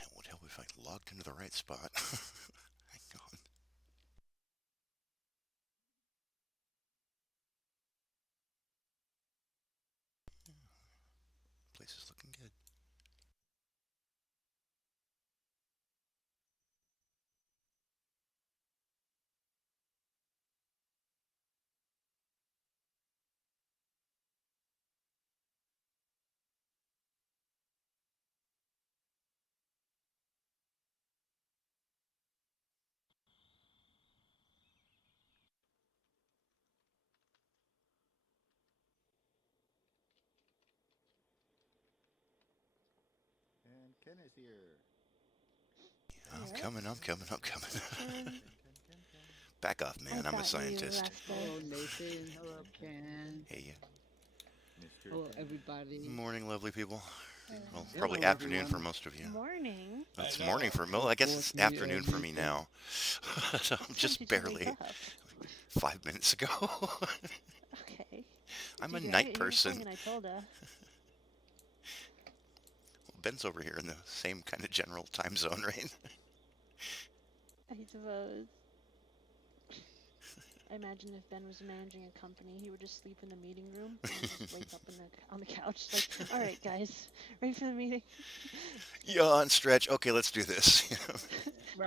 It would help if I logged into the right spot. Hang on. Place is looking good. And Ken is here. I'm Yep. coming, I'm coming, I'm coming. And Ken. Back off, I man. I'm a thought you scientist. left the. Hello, Nathan. Hello, Ken. Hey, Mr. Hello, Ken. everybody. morning, lovely people. Well, probably Hello, Hello. afternoon for everyone. most of you. Morning. It's morning for Mo. Well, I guess for it's me, afternoon for me Nathan. now. So I'm What time just did you wake barely up? 5 minutes ago. Okay. I'm a Dude, night you're person. swinging. I told ya. Ben's over here in the same kind of general time zone, right? I suppose. I imagine if Ben was managing a company, he would just sleep in the meeting room and then just wake up on the couch, like, all right, guys, ready for the meeting? Yawn, stretch. Okay, let's do this.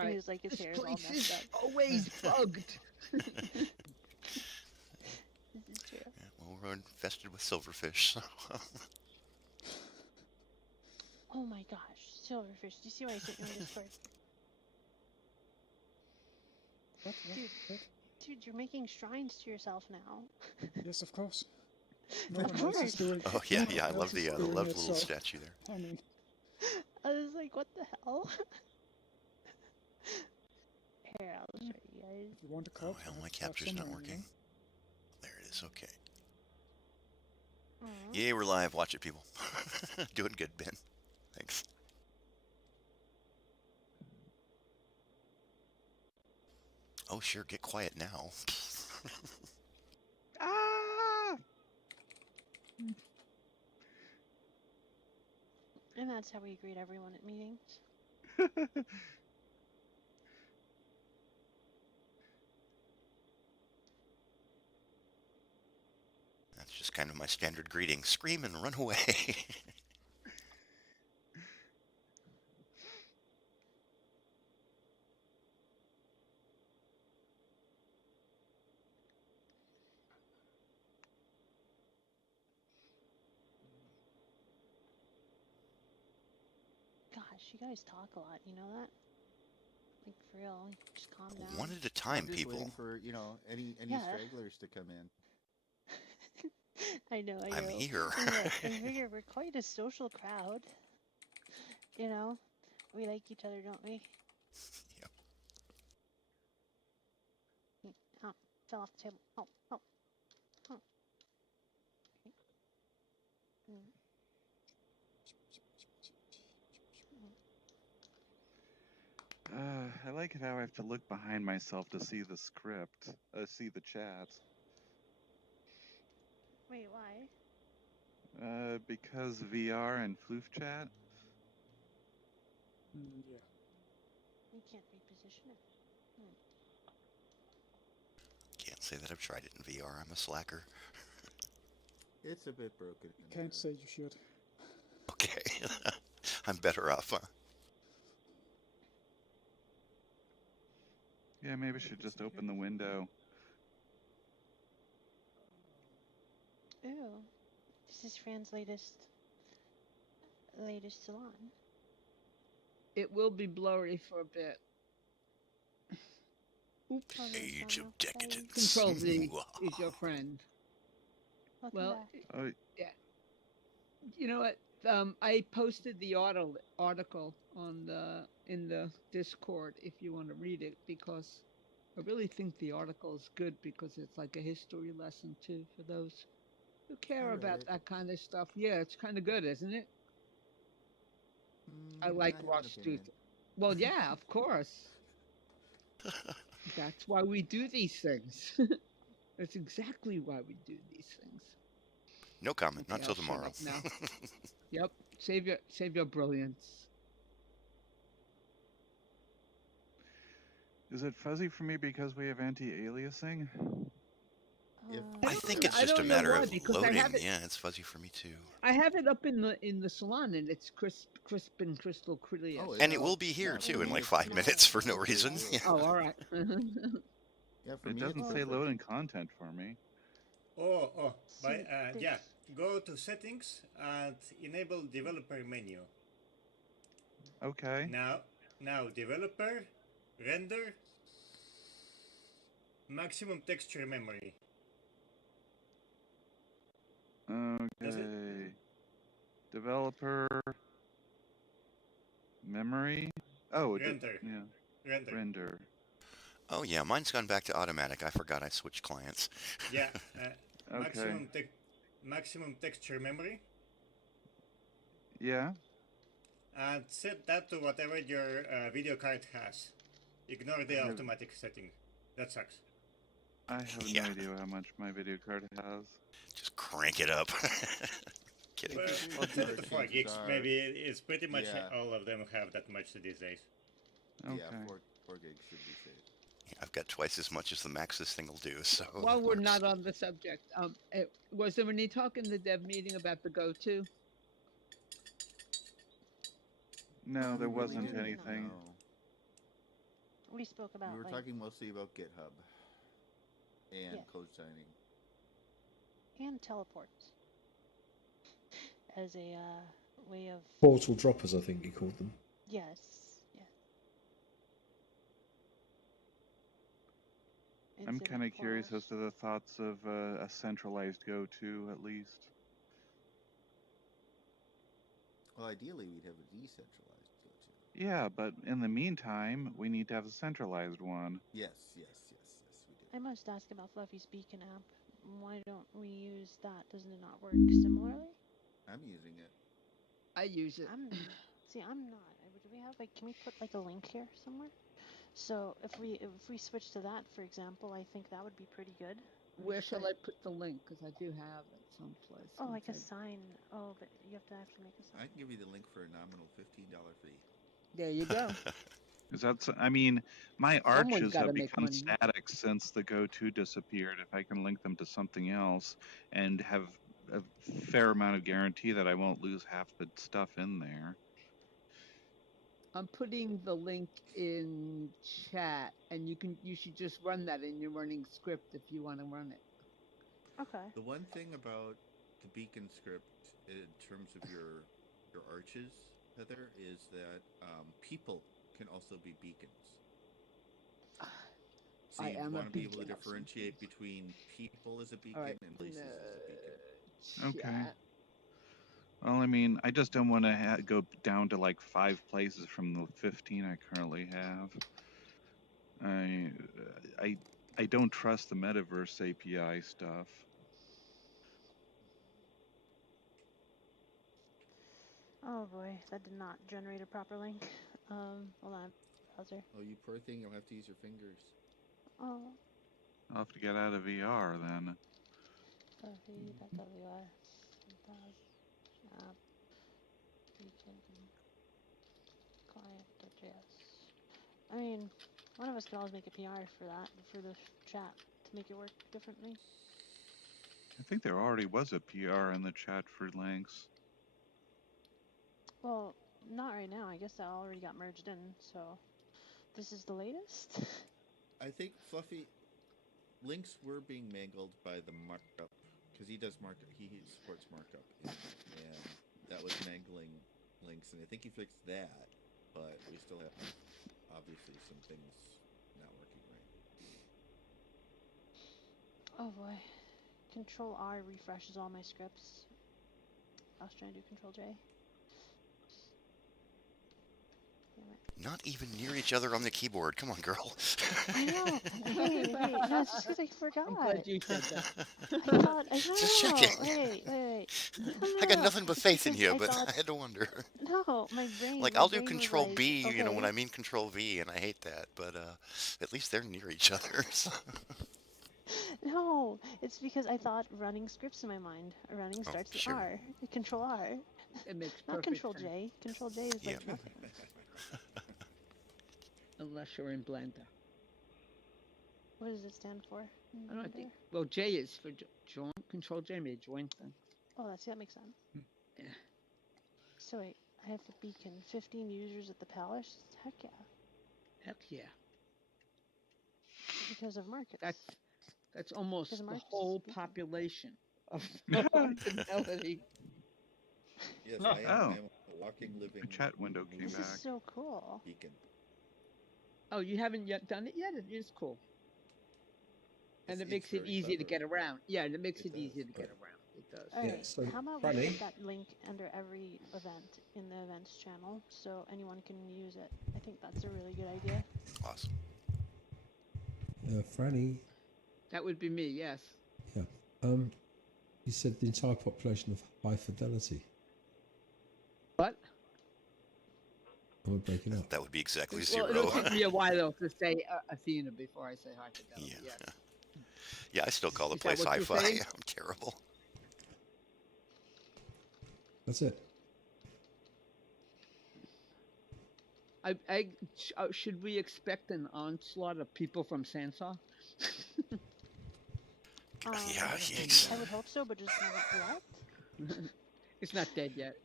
And he Right. was like, his This hair is all place messed is up. always bugged. This is true. Yeah, well, we're infested with silverfish. So. Oh my gosh, silverfish. Do you see what I sent you on Discord? Dude, you're making shrines to yourself now. Yes, of course. No Of one else is course. doing. Oh No yeah, one yeah. I love else is the doing love it. the little So, statue there. I mean, I was like, what the hell? Here, I'll show you guys. if you want a Oh cup, hell, I my have to have capture's not someone, working. There it is. Okay. Aw. Yay, we're live. Watch it, people. Doing good, Ben. Thanks. Oh sure, get quiet now. Ah! And that's how we greet everyone at meetings. That's just kind of my standard greeting. Scream and run away. Gosh, you guys talk a lot, you know that? Like, for real, just calm One down. at a I'm time, just people. waiting for, any Yeah. stragglers to come in. I know, I I'm know. here. I figure we're quite a social crowd. You know? We like each other, don't we? Yep. Oh, fell off the table. Oh. Okay. Mm. I like it how I have to look behind myself to see the script, see the chat. Wait, why? Because VR and floof chat. yeah. We can't reposition it. Can't say that I've tried it in VR. I'm a slacker. It's a bit broken. Can't say you should. Okay. I'm better off, huh? Yeah, maybe I should just open the window. Ooh, this is Fran's latest salon. It will be blurry for a bit. Oops. Oh, no, it's Age on of now. Guys, decadence. Control Z is your friend. welcome Well, back. Oh, yeah. You know what? I posted the article on in the Discord if you want to read it, because I really think the article is good, because it's like a history lesson too for those who I care read about it. that kind of stuff. Yeah, it's kind of good, isn't it? I I like have an Rush too. opinion. Well, yeah, of course. That's why we do these things. That's exactly why we do these things. No comment. Okay, Not I'll till shut tomorrow. up now. Yep. Save your brilliance. Is it fuzzy for me because we have anti-aliasing? If- I think it's I just a don't know matter why, of because I loading. have it. Yeah, it's fuzzy for me too. I have it up in the salon, and it's crisp and crystal clear. Oh, And no, it will be here no, too for in me like it's 5 minutes for no okay, reason. too. Yeah. Oh, all right. Yeah, for It me doesn't it's say perfect. loading content for me. See, Yeah. Go to settings and enable developer menu. Okay. Now developer, render, maximum texture memory. Does it? Okay. Developer memory. Oh, Render. yeah. Render. Render. Oh yeah, mine's gone back to automatic. I forgot I switched clients. Yeah. Okay. Maximum texture memory. Yeah. And set that to whatever your video card has. Ignore the automatic setting. That sucks. I have Yeah. no idea how much my video card has. Just crank it up. Kidding. Well, Well, set it to 4 chances gigs. are- Maybe it's pretty much Yeah. all of them have that much these days. Okay. Yeah, 4 gigs should be safe. I've got twice as much as the max this thing will do. So While that we're works. not on the subject, was there any talk in the dev meeting about the go-to? No, there we wasn't didn't, no. anything. No. We spoke about We were like talking mostly about GitHub and Yeah. code signing. and teleports as a way of Portal droppers, I think you called them. yes. I'm Incident kind of curious portals. as to the thoughts of a centralized go-to, at least. Well, ideally, we'd have a decentralized go-to. Yeah, but in the meantime, we need to have a centralized one. Yes, we do. I must ask about Fluffy's beacon app. Why don't we use that? Doesn't it not work similarly? I'm using it. I use it. I'm not. Do we have like? Can we put like a link here somewhere? So if we switch to that, for example, I think that would be pretty good. Where just shall put I put the link? Because I do have it someplace. Oh, like a inside. sign. Oh, but you have to actually make a sign. I can give you the link for a nominal $15 fee. There you go. Because that's, I mean, my Someone's arches gotta have make become money. static since the go-to disappeared. If I can link them to something else and have a fair amount of guarantee that I won't lose half the stuff in there. I'm putting the link in chat, and you should just run that in your running script if you want to run it. Okay. The one thing about the beacon script in terms of your arches, Heather, is that people can also be beacons. So I you am a want to be able to beacon of some differentiate things. between people as a beacon All right. and places as a beacon. Okay. Chat. Well, I mean, I just don't want to go down to like 5 places from the 15 I currently have. I don't trust the metaverse API stuff. Oh boy, that did not generate a proper link. Hold on, browser. Oh, you poor thing! You'll have to use your fingers. Oh, I'll have to get out of VR then. Fluffy.wi app beacon client.js. I mean, one of us could always make a PR for that, for the chat, to make it work differently. I think there already was a PR in the chat for links. Well, not right now. I guess that already got merged in, so this is the latest? I think Fluffy links were being mangled by the markup because he does markup. He supports markup, and that was mangling links. And I think he fixed that, but we still have obviously some things not working right. Oh boy. Control R refreshes all my scripts. I was trying to do Control J. Damn it. Not even near each other on the keyboard. Come on, girl. I know. Hey, no, it's just because I forgot. I'm glad you said that. I thought. Just No, checking. wait. I got nothing but faith in Because you, I but thought- I had to wonder. No, my brain. Like, my I'll do brain was Control like, B, you know, when okay. I mean Control V, and I hate that, but at least they're near each other. So. No, it's because I thought running scripts in my mind. Running starts with sure. R. Control R. It makes Not perfect Control sense. J. Control J is like Yeah. nothing. Unless you're in Blender. What does it stand for? I don't Under? think. Well, J is for join. Control J may join thing. Oh, that makes sense. Yeah. So wait, I have a beacon. 15 users at the palace. Heck yeah. Heck yeah. Because of Marcus. That's almost the Marcus whole speaking. population of High Fidelity. Yes, Oh. I am a walking, living. The chat window came This back. is so cool. Beacon. Oh, you haven't yet done it yet? It is cool. And it makes it very easy to clever. get around. Yeah, it makes it does. easy to get around. It does. All Yeah, right. so, How about we Franny? put that link under every event in the events channel so anyone can use it? I think that's a really good idea. Awesome. Franny, That would be me, yes. yeah. You said the entire population of High Fidelity. What? Am I breaking up? That would be exactly Well, zero. it'll take me a while to say Athena before I say High Fidelity. Yeah. Yes. Yeah, I still call the Is that place what you're hi-fi. saying? I'm terrible. That's it. Should we expect an onslaught of people from Sansa? Yeah, yikes. I would hope so, but just not yet. It's not dead yet.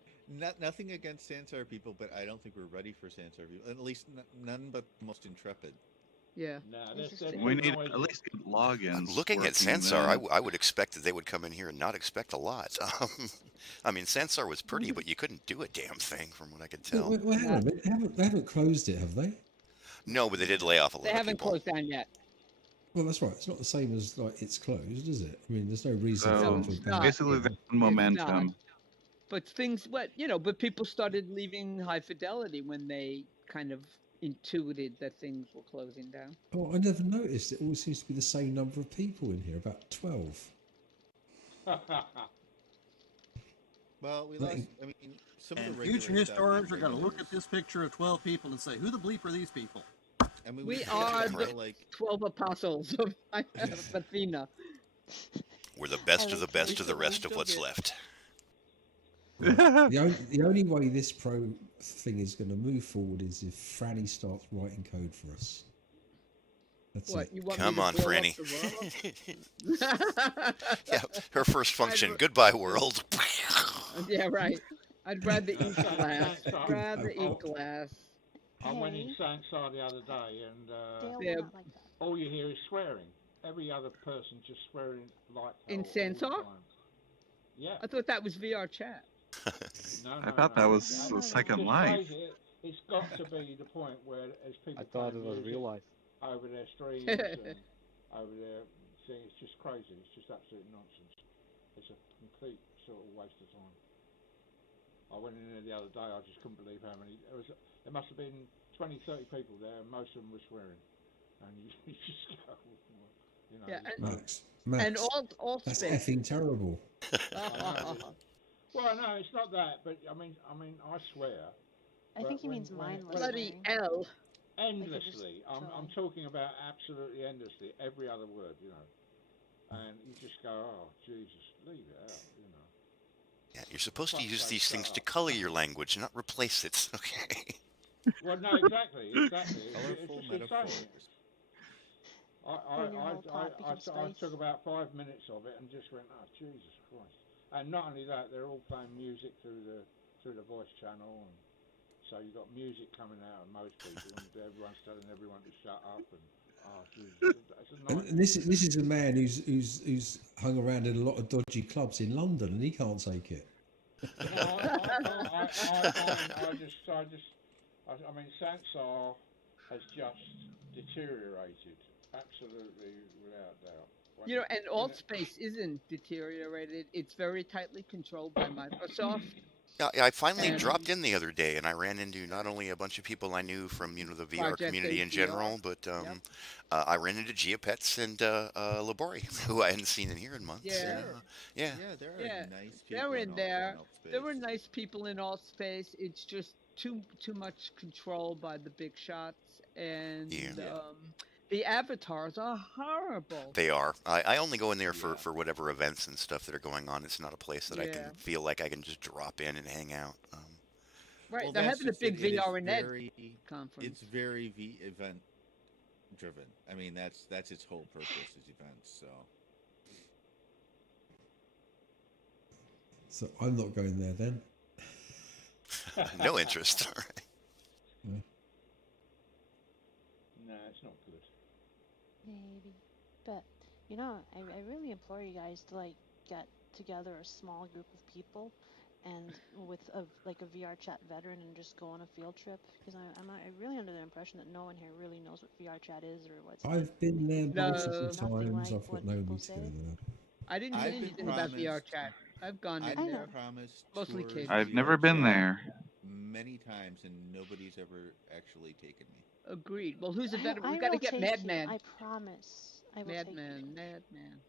Nothing against Sansar people, but I don't think we're ready for Sansar people. At least none but the most intrepid. Yeah. Nah, Interesting. We need at least get logins. Looking at working Sansar, then. I would expect that they would come in here and not expect a lot. I mean, Sansar was pretty, but you couldn't do a damn thing from what I could tell. Well, hang on a minute. They haven't closed it, have they? No, but they did lay off a lot They of haven't people. closed down yet. Well, that's right. It's not the same as like it's closed, is it? I mean, there's no reason So for them it's to not. basically, that's momentum. But but people started leaving High Fidelity when they kind of intuited that things were closing down. Oh, I never noticed. It always seems to be the same number of people in here, about 12. Well, we Like- lost. I mean, some And of the regular future staff historians are didn't going to make look it. at this picture of 12 people and say, who the bleep are these people? I mean, We can't are feel the- like 12 apostles of Athena. We're the best of like the best of the Teresa rest of Still what's good. left. The only way this pro thing is going to move forward is if Franny starts writing code for us. That's What, it. you want Come me to on, blow up Franny. the world? Yeah, her first function. I'd- Goodbye, world. Yeah, right. I'd rather eat Thanks, glass. thanks, Rather I'll- eat glass. I went in Hey. Sansar the other day, and Dale Yeah. will not like that. all you hear is swearing. Every other person just swearing like In hell all the Sansar? time. Yeah. I thought that was VR chat. No, I thought that was It's the just Second crazy. Life. It's got to be the point where as people I thought play it was music real life. over their streams and over their thing, it's just crazy. It's just absolute nonsense. It's a complete sort of waste of time. I went in there the other day. I just couldn't believe how many. There must have been 20, 30 people there, and most of them were swearing. And you just go, you know. Yeah, Max, And all that's space. effing terrible. Well, no, it's not that, but I mean, I swear. I think he When- means when- mindless. Bloody swearing. L. Endlessly. I'm totally- talking about absolutely endlessly. Every other word, you know. And you just go, oh, Jesus, leave it out, you know. Yeah, you're supposed to Fuck's use sake, these shut things to up. color your language, not replace it. Okay. Well, no, exactly. It's colorful just metaphors. insane. Then your whole plot becomes I spice. took about 5 minutes of it and just went, oh, Jesus Christ. And not only that, they're all playing music through the voice channel, and so you've got music coming out of most people, and everyone's telling everyone to shut up, and oh, Jesus, it's a nightmare. And this is a man who's hung around in a lot of dodgy clubs in London, and he can't take it. No, I mean, Sansar has just deteriorated, absolutely without doubt. You know, and AltSpace isn't deteriorated. It's very tightly controlled by Microsoft. Yeah, I finally And- dropped in the other day, and I ran into not only a bunch of people I knew from the VR Project community in ACR. general, but I ran into Geopets and Labori, who I hadn't seen in here in months. Yeah. And, yeah. Yeah, there are Yeah, nice people. they're in there. Altspace. There were nice people in AltSpace. It's just too much control by the big shots, and Yeah. the avatars are horrible. They are. I only go in there Yeah. for whatever events and stuff that are going on. It's not a place that I Yeah. can feel like I can just drop in and hang out. Right, Well, they're that's having a just it. big It is VR and Ed very- conference. It's very event driven. I mean, that's its whole purpose is events. So So I'm not going there then. No interest. All right. No, it's not good. Maybe. But, you know, I really implore you guys to, like, get together a small group of people and with a VR chat veteran and just go on a field trip, because I'm really under the impression that no one here really knows what VR chat is or what's like. I've been there It's multiple nothing times. like I've what got no people need to go say. there. I didn't hear I've been anything about VR promised. chat. I've gone I've in been there. promised Mostly tours kids. of I've VR never been chat there. many times, and nobody's ever actually taken me. Agreed. Well, who's a veteran? I We got to will get take Madman. you. I promise. I will take you. Madman.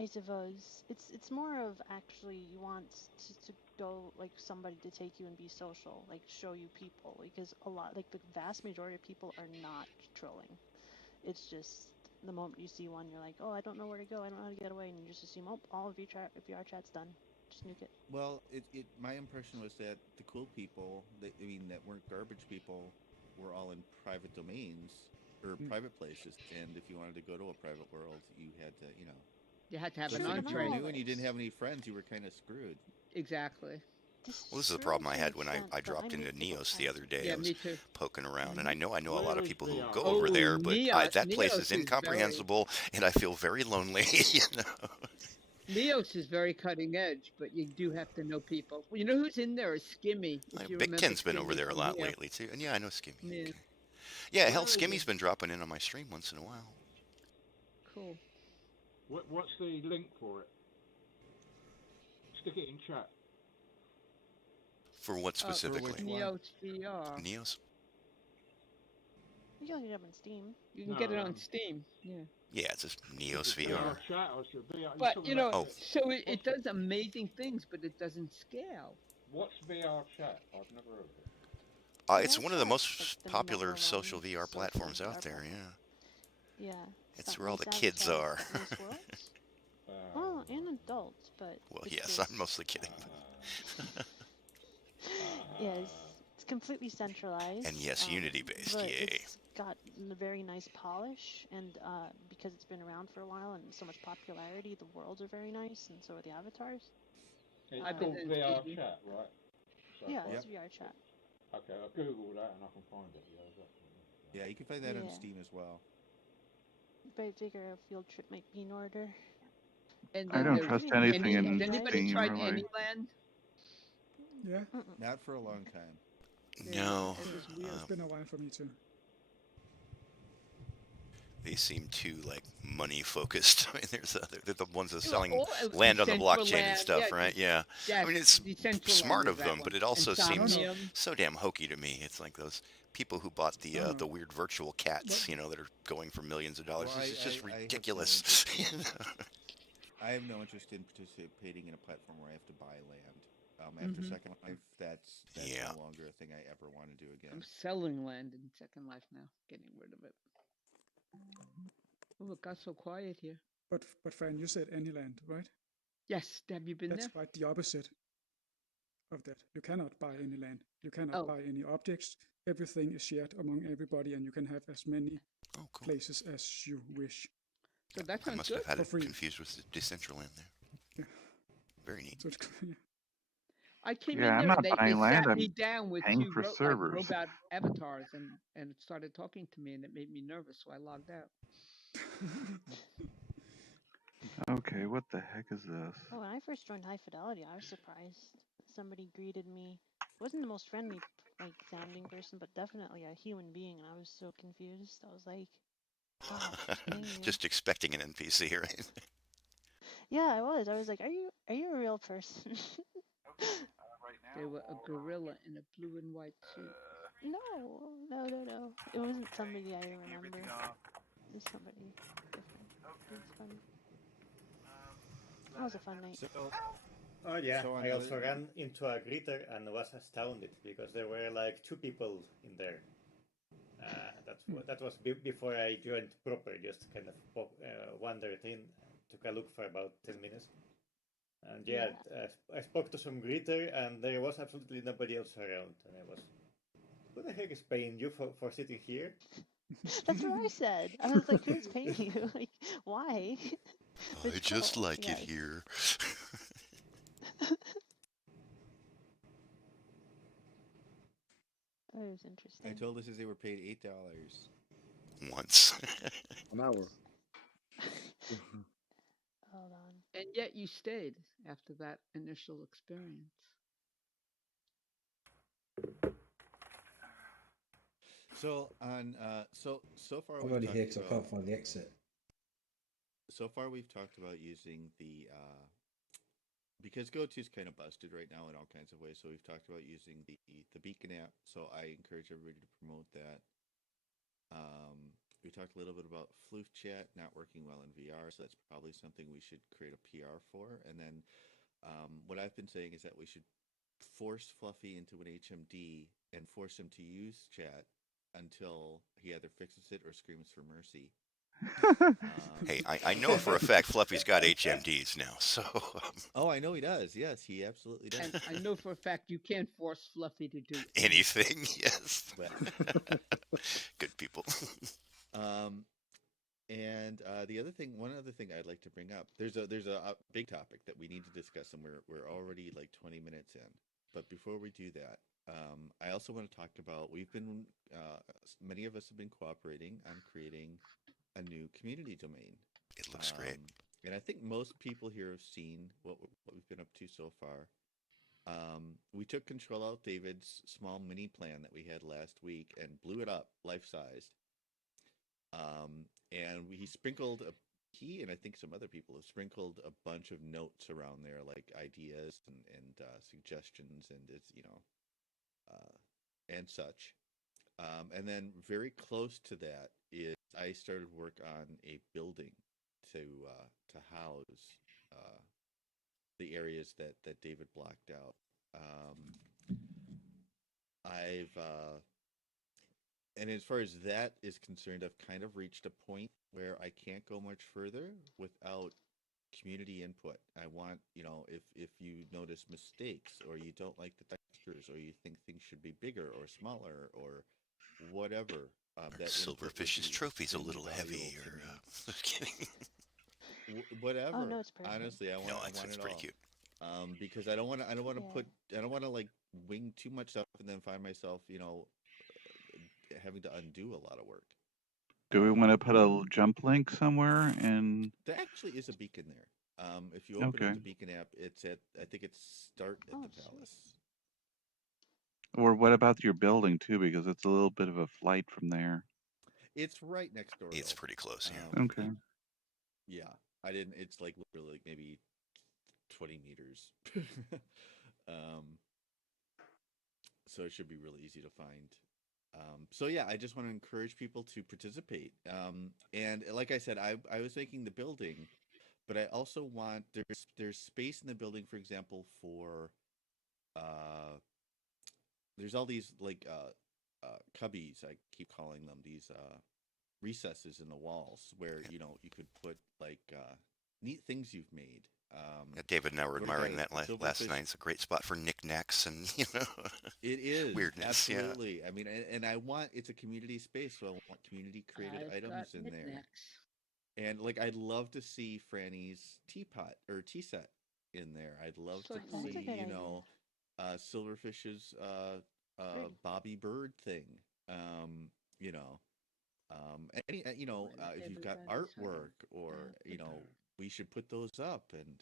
I suppose it's more of actually you want to go, like, somebody to take you and be social, like show you people, because a lot, like the vast majority of people are not trolling. It's just the moment you see one, you're like, oh, I don't know where to go, I don't know how to get away, and you just assume, oh, all of VR chat's done, just nuke it. Well, my impression was that the cool people, that weren't garbage people, were all in private domains or private places, and if you wanted to go to a private world, you had to, You had to have so an if you were entree. new and you didn't have any friends, you were kind of screwed. Exactly. Well, this is the problem I had when I dropped into Neos the other day. Yeah, I was me too. poking around, and I know a Where lot of is people who VR? go over there, but that place Neos is is incomprehensible, and I feel very lonely. You know. Neos is very cutting edge, but you do have to know people. Well, you know who's in there is Skimmy. If Like, you Big remember Ken's been over Skimmy there a from lot here. lately too, and yeah, I know Skimmy. Yeah. Okay. Yeah, hell, Where is Skimmy's it? been dropping in on my stream once in a while. Cool. What's the link for it? Stick it in chat. For what specifically? Neos VR. Neos? You can get it up on Steam. You can get it on Steam. Yeah. Yeah, it's just Neos VR VR. chat or should VR? But you know, Oh. so it does amazing things, but it doesn't scale. What's VR chat? I've never heard of it. It's one of the most popular social VR platforms out there. Yeah. Yeah. It's where all the kids are. Well, and adults, but. Well, yes, I'm mostly kidding. Yes, it's completely centralized. And yes, Unity-based, but yay. It's got a very nice polish, and because it's been around for a while and so much popularity, the worlds are very nice, and so are the avatars. It's called VR chat, right? So yeah, it's VR chat. Okay, I'll Google that and I can find it. Yeah, exactly. Yeah, you can find that on Steam as well. But I figure a field trip might be in order. And I don't trust anything in Has anybody Steam, tried really. Anyland? Yeah. Not for a long time. No. It's been a while for me too. They seem too money focused. I mean, they're the ones that are selling land on the blockchain and stuff, right? Yeah. I mean, it's smart of them, but it also seems so damn hokey to me. It's like those people who bought the weird virtual cats, that are going for millions of dollars. Well, it's just ridiculous. I have no interest in participating in a platform where I have to buy land. After Second Life, that's no longer a thing I ever want to do again. I'm selling land in Second Life now, getting rid of it. Oh, it got so quiet here. But Fran, you said Anyland, right? Yes. Have you been there? That's quite the opposite of that. You cannot buy any land. You cannot buy any objects. Everything is shared among everybody, and you can have as many places as you wish. So that sounds I must good. have had it confused with Decentraland there. Yeah. Very neat. So I came Yeah, in I'm there not and they buying land, sat I'm me down with paying two for servers. robot avatars and started talking to me, and it made me nervous, so I logged out. Okay, what the heck is this? Oh, when I first joined High Fidelity, I was surprised. Somebody greeted me. Wasn't the most friendly, sounding person, but definitely a human being, and I was so confused. I was like, oh, just expecting an NPC, right? Yeah, I was. I was like, are you a real person? They were a gorilla in a blue and white suit. No. It wasn't somebody I remember. It was somebody different. It was fun. That was a fun night. Oh yeah, I also ran into a greeter and was astounded because there were like 2 people in there. That was before I joined proper. Just kind of wandered in, took a look for about 10 minutes, and I spoke to some greeter, and there was absolutely nobody else around, and I was who the heck is paying you for sitting here? That's what I said. I was like, who's paying you? Like, why? I just cool, like it here. Oh, it was interesting. I told this they were paid $8 once. An hour. Hold on. And yet you stayed after that initial experience. So on so far I'm only here because I can't find the exit. So far we've talked about using the because GoTo is kind of busted right now in all kinds of ways. So we've talked about using the Beacon app. So I encourage everybody to promote that. We talked a little bit about Floof Chat not working well in VR, so that's probably something we should create a PR for. And then what I've been saying is that we should force Fluffy into an HMD and force him to use chat until he either fixes it or screams for mercy. Hey, I know for a fact Fluffy's got HMDs now, so... Oh, I know he does. Yes, he absolutely does. And I know for a fact you can't force Fluffy to do anything. Yes. Good people. And one other thing I'd like to bring up. There's a big topic that we need to discuss, and we're already like 20 minutes in. But before we do that, I also want to talk about many of us have been cooperating on creating a new community domain. It looks great. And I think most people here have seen what we've been up to so far. We took control out David's small mini plan that we had last week and blew it up life-sized. And he sprinkled he and I think some other people have sprinkled a bunch of notes around there, like ideas and suggestions and it's and such. And then very close to that is I started work on a building to house the areas that David blocked out. And as far as that is concerned, I've kind of reached a point where I can't go much further without community input. I want, if you notice mistakes or you don't like the textures or you think things should be bigger or smaller or whatever. That Silverfish's trophy's a little heavy. Or kidding. Whatever. Oh no, it's perfect. Honestly, I want it's it pretty all. Cute. Because I don't want to like wing too much stuff and then find myself, having to undo a lot of work. Do we want to put a jump link somewhere? And there actually is a beacon there. If you open up the beacon app, it's I think it's start at the palace. Or what about your building too? Because it's a little bit of a flight from there. It's right next door. It's pretty close, yeah. Okay. Yeah, I didn't. It's like literally maybe 20 meters. So it should be really easy to find. So yeah, I just want to encourage people to participate. And like I said, I was making the building, but I also want there's space in the building, for example, for there's all these like cubbies, I keep calling them, these recesses in the walls where you could put like neat things you've made. David and I were admiring that last night. It's a great spot for knickknacks and it is weirdness. Absolutely. Yeah. I mean, and I want it's a community space, so I want community created items in there. And like, I'd love to see Franny's teapot or tea set in there. I'd love to see Silverfish's Bobby Bird thing. Any if you've got artwork or we should put those up and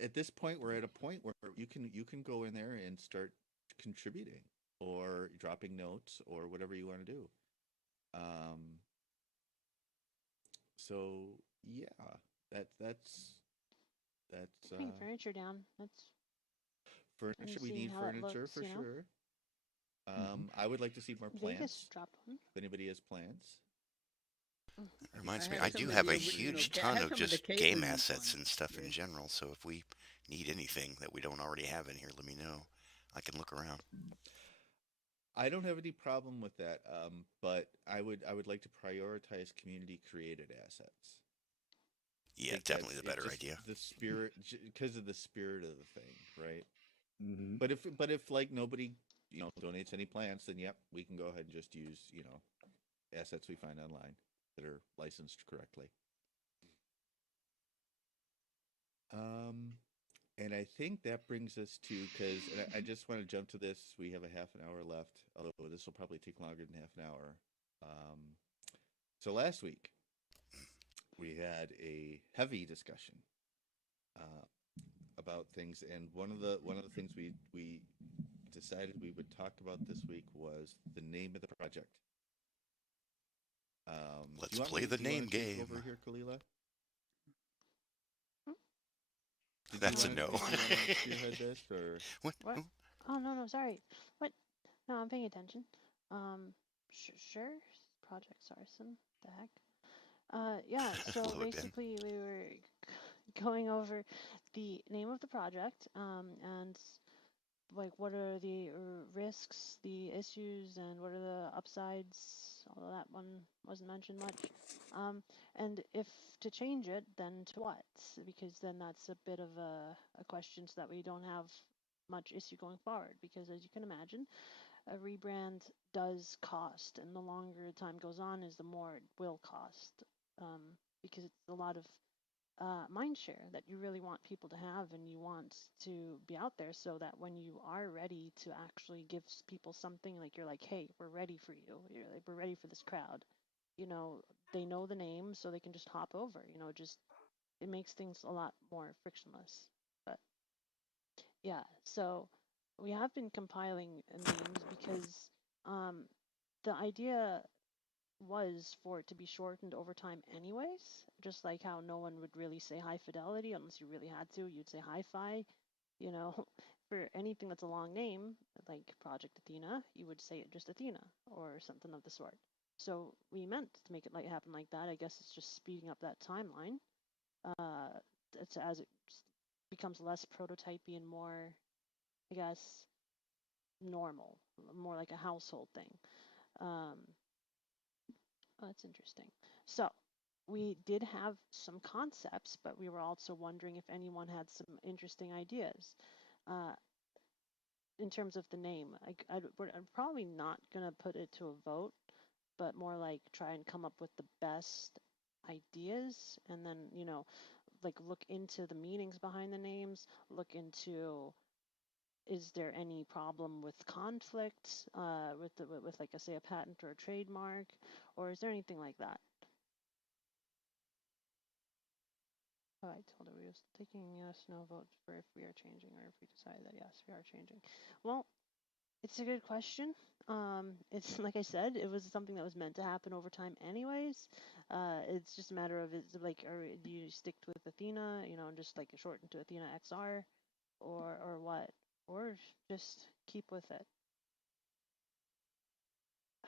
at this point we're at a point where you can go in there and start contributing or dropping notes or whatever you want to do. So yeah, that's bring furniture down. That's furniture. We need furniture for sure. I would like to see more plants. If anybody has plants. That reminds me, I do have a huge ton of just game assets and stuff in general, so if we need anything that we don't already have in here, let me know. I can look around. I don't have any problem with that, but I would like to prioritize community-created assets. Yeah, definitely the better idea. The spirit, because of the spirit of the thing, right? Mm-hmm. But if like nobody donates any plants, then yep, we can go ahead and just use assets we find online that are licensed correctly. And I think that brings us to, because I just want to jump to this. We have a half an hour left, although this will probably take longer than half an hour. So last week we had a heavy discussion about things, and one of the things we decided we would talk about this week was the name of the project. Let's play the name game over here, Kalila. That's a no. Spearhead this or what? Oh no, sorry. What? No, I'm paying attention. Sure. Project Sarson. The heck? Yeah. So basically, we were going over the name of the project, and like what are the risks, the issues, and what are the upsides. Although that one wasn't mentioned much. And if to change it, then to what? Because then that's a bit of a question, so that we don't have much issue going forward. Because as you can imagine, a rebrand does cost, and the longer time goes on, is the more it will cost. Because it's a lot of mind share that you really want people to have, and you want to be out there, so that when you are ready to actually give people something, like you're like, hey, we're ready for you. You're like, we're ready for this crowd. They know the name, so they can just hop over. It makes things a lot more frictionless. But yeah, so we have been compiling names because the idea was for it to be shortened over time anyways, just like how no one would really say high fidelity unless you really had to. You'd say hi-fi. For anything that's a long name, like Project Athena, you would say it just Athena or something of the sort. So we meant to make it happen like that. I guess it's just speeding up that timeline. As it becomes less prototypey and more, I guess, normal, more like a household thing. That's interesting. So we did have some concepts, but we were also wondering if anyone had some interesting ideas. In terms of the name, I'm probably not going to put it to a vote, but more like try and come up with the best ideas, and then, look into the meanings behind the names, look into, is there any problem with conflict with like, say, a patent or a trademark, or is there anything like that? Oh, I told her we was taking yes, no vote for if we are changing, or if we decide that yes, we are changing. Well, it's a good question. It's like I said, it was something that was meant to happen over time anyways. It's just a matter of, do you stick with Athena, and just like shorten to Athena XR, or what, or just keep with it.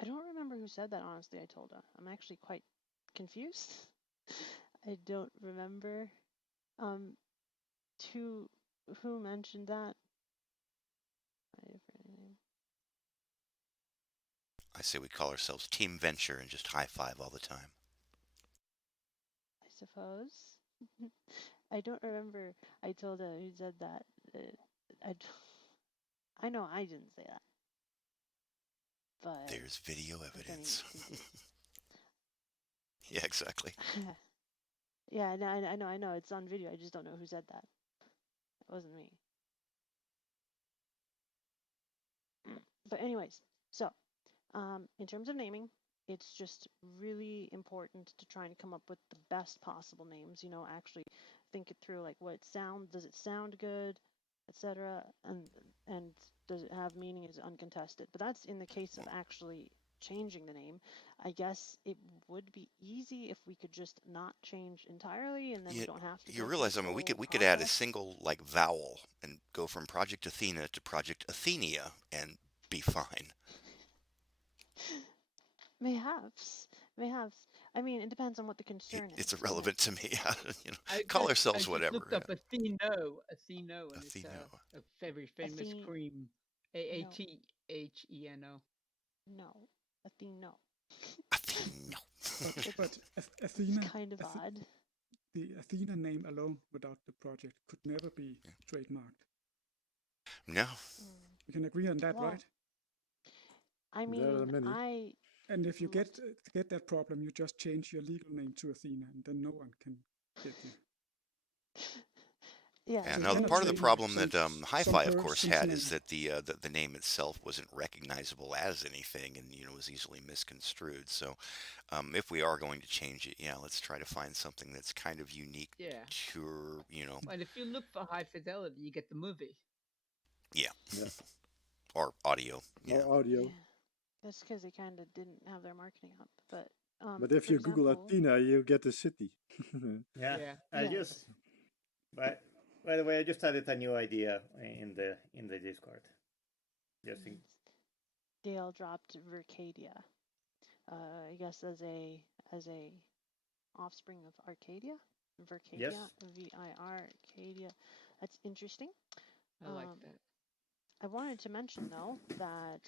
I don't remember who said that, honestly. I told her. I'm actually quite confused. I don't remember. Who mentioned that? I say we call ourselves Team Venture and just high five all the time. I suppose. I don't remember. I told her who said that. I know I didn't say that. But there's video evidence. Yeah, exactly. Yeah, no, I know. It's on video. I just don't know who said that. It wasn't me. But anyways, so in terms of naming, it's just really important to try and come up with the best possible names. Actually think it through, like does it sound good, etc. And does it have meaning, is uncontested. But that's in the case of actually changing the name. I guess it would be easy if we could just not change entirely, and then we don't have to. You realize, we could add a single vowel and go from Project Athena to Project Athenia and be fine. Mayhaps. I mean, it depends on what the concern is. It's irrelevant to me. Call ourselves whatever. I just looked up Atheno, and it's a very famous cream. Atheno. No, Atheno. Atheno. But Athena, kind of odd. The Athena name alone, without the project, could never be trademarked. No. We can agree on that, right? I mean, And if you get that problem, you just change your legal name to Athena, and then no one can get you. Yeah. And now part of the problem that Hi-Fi, of course, had is that the name itself wasn't recognizable as anything, and was easily misconstrued. So, if we are going to change it, let's try to find something that's kind of unique. Yeah. To But if you look for High Fidelity, you get the movie. Yeah. Or audio. Yeah. Or audio. Yeah. That's because they kind of didn't have their marketing up. But if you Google Athena, you get the city. Yeah. I just. By the way, I just added a new idea in the Discord. Just think. Dale dropped Vircadia. I guess as a offspring of Arcadia. Vircadia. Yes. Arcadia. That's interesting. I like that. I wanted to mention though that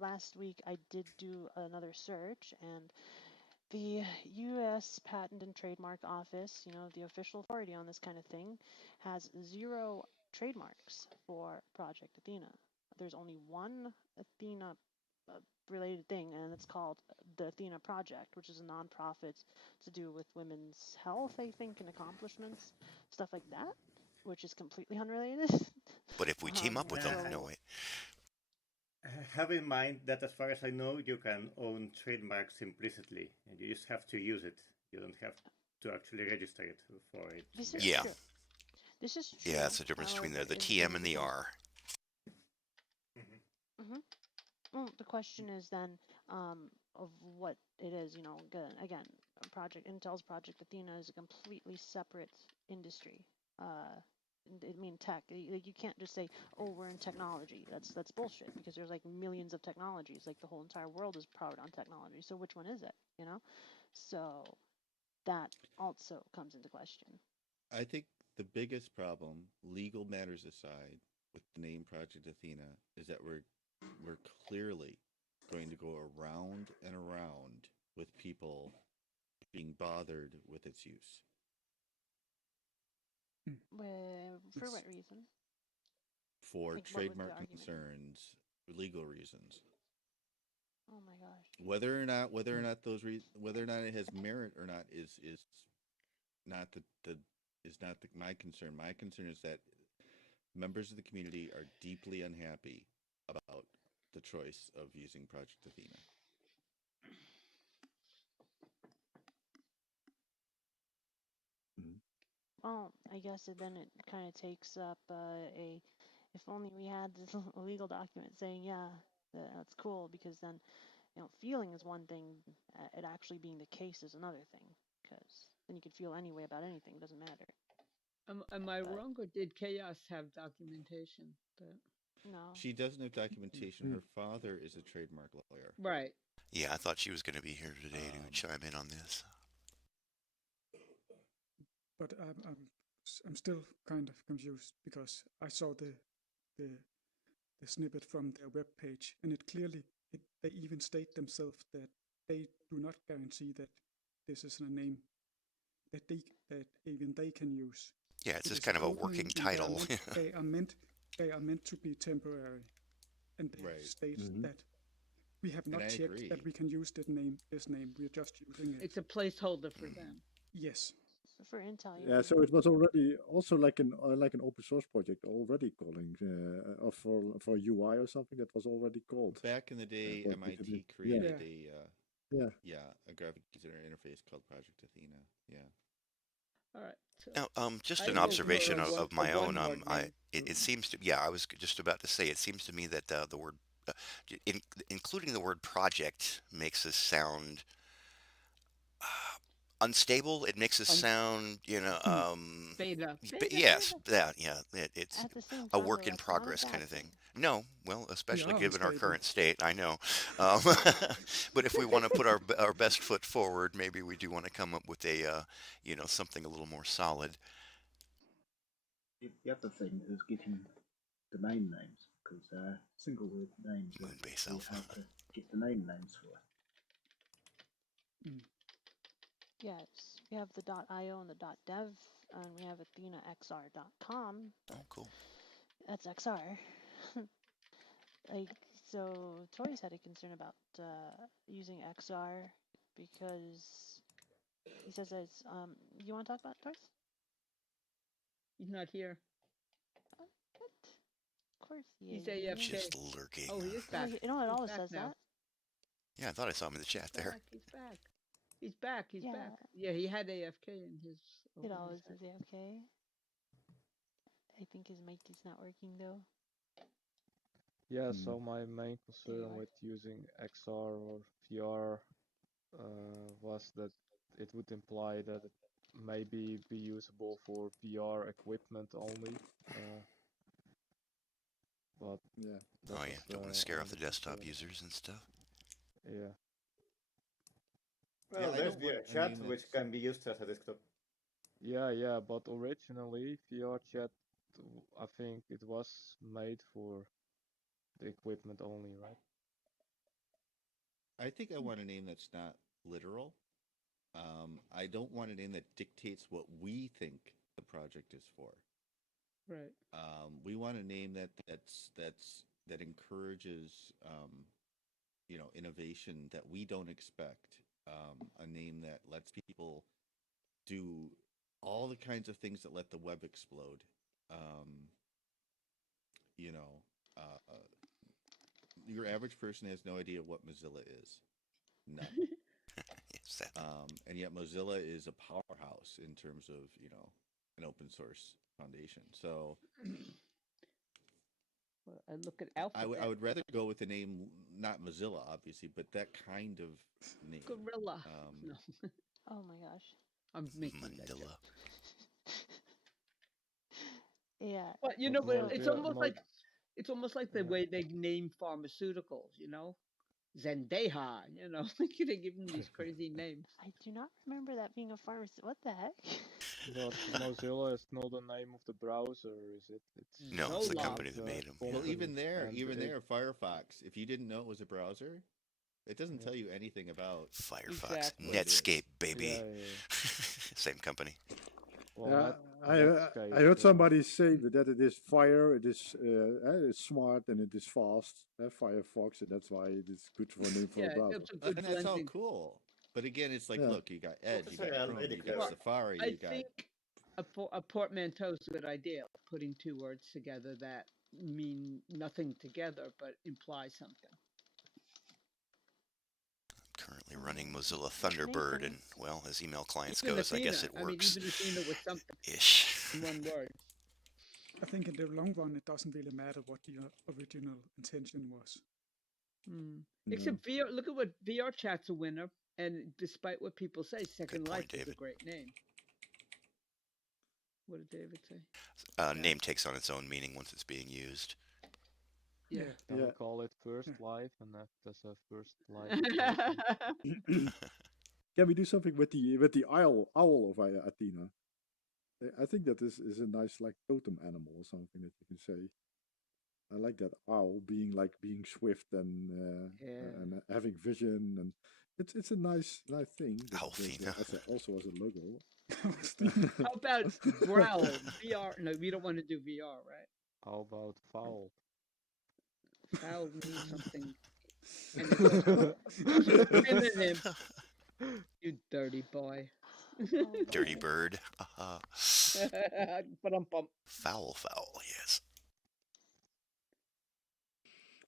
last week I did do another search, and the U.S. Patent and Trademark Office, the official authority on this kind of thing, has 0 trademarks for Project Athena. There's only one Athena related thing, and it's called the Athena Project, which is a nonprofit to do with women's health, I think, and accomplishments, stuff like that, which is completely unrelated. But if we team up with them, no way. Have in mind that, as far as I know, you can own trademarks implicitly, and you just have to use it. You don't have to actually register it for it. This is true. This is true. Yeah, that's the difference between the TM and the R. Well, the question is then of what it is. Again, Intel's Project Athena is a completely separate industry. Tech. You can't just say, "Oh, we're in technology." That's bullshit, because there's like millions of technologies. Like the whole entire world is powered on technology. So which one is it? So that also comes into question. I think the biggest problem, legal matters aside, with the name Project Athena is that we're clearly going to go around and around with people being bothered with its use. For what reason? For trademark concerns, legal reasons. Oh my gosh. Whether or not whether or not it has merit or not is not my concern. My concern is that members of the community are deeply unhappy about the choice of using Project Athena. Well, I guess then it kind of takes up if only we had this legal document saying, yeah, that's cool, because then, feeling is one thing, it actually being the case is another thing, because then you could feel any way about anything, it doesn't matter. Am I wrong, or did Chaos have documentation? No. She doesn't have documentation. Her father is a trademark lawyer. Right. Yeah, I thought she was going to be here today to chime in on this. But I'm still kind of confused, because I saw the snippet from their webpage, and they even state themselves that they do not guarantee that this is a name that even they can use. Yeah, it's just kind of a working title. They are meant to be temporary, and they state that we have not checked that we can use this name. We're just using it. It's a placeholder for them. Yes. For Intel. Yeah, so it was already also like an open source project already calling or for UI or something that was already called. Back in the day, MIT created a graphic user interface called Project Athena. Yeah. All right. So now, just an observation of my own. It seems to. Yeah, I was just about to say. It seems to me that the word, including the word project, makes us sound unstable. It makes us sound, beta. Yes, it's a work in progress kind of thing. No, well, especially given our current state, I know. But if we want to put our best foot forward, maybe we do want to come up with a, something a little more solid. The other thing is getting domain names, because single word names are really hard to get domain names for. Yes, we have the .io and the .dev, and we have AthenaXR.com. Oh, cool. That's XR. Like, So Tori's had a concern about using XR because he says that it's you want to talk about it, Tori? He's not here. What? Of course he He's is. AFK. Just lurking. Oh, he is back. Oh, you know, it always says now. that. Yeah, I thought I saw him in the chat there. He's back. He's back. He's back. Yeah, he had AFK in his. It always says AFK. I think his mic is not working though. Yeah, so my main concern with using XR or VR was that it would imply that it maybe be usable for VR equipment only. But yeah. Oh yeah, don't want to scare off the desktop users and stuff. Yeah. Well, there's VR chat, which can be used as a desktop. Yeah, but originally VR chat, I think it was made for the equipment only, right? I think I want a name that's not literal. I don't want a name that dictates what we think the project is for. Right. We want a name that encourages, innovation that we don't expect. A name that lets people do all the kinds of things that let the web explode. Your average person has no idea what Mozilla is. None. And yet Mozilla is a powerhouse in terms of, an open source foundation. So I look at Alphabet. I would rather go with the name, not Mozilla, obviously, but that kind of name. Gorilla. No. Oh my gosh. I'm making Mandela. Yeah. But but it's almost like the way they name pharmaceuticals, Zendeja, they give them these crazy names. I do not remember that being a pharmacy. What the heck? But Mozilla is not the name of the browser, is it? No, it's the company that made them. Well, even there, Firefox, if you didn't know it was a browser, it doesn't tell you anything about Firefox. Netscape, baby. Yeah. Same company. Well, I heard somebody say that it is fire, it is it's smart, and it is fast. Firefox, and that's why it is good for a name for a browser. And that's all cool. But again, it's like, look, you got Edge, you got Chrome, you got Safari, you got. I think a portmanteau is a good idea. Putting two words together that mean nothing together but imply something. Currently running Mozilla Thunderbird, and well, as email clients goes, I guess it works. Even Athena with something. Ish. In one word. I think in the long run, it doesn't really matter what the original intention was. Except VR. Look at what VR Chat's a winner, and despite what people say, Second Life is a great name. What did David say? Name takes on its own meaning once it's being used. Yeah. We call it First Life, and that's a First Life. Can we do something with the owl of Athena? I think that is a nice totem animal or something that you can say. I like that owl being swift and having vision, and it's a nice thing. Athena. Also as a logo. How about growl VR? No, we don't want to do VR, right? How about foul? Foul means something. Synonym. You dirty boy. Dirty bird. Foul, yes.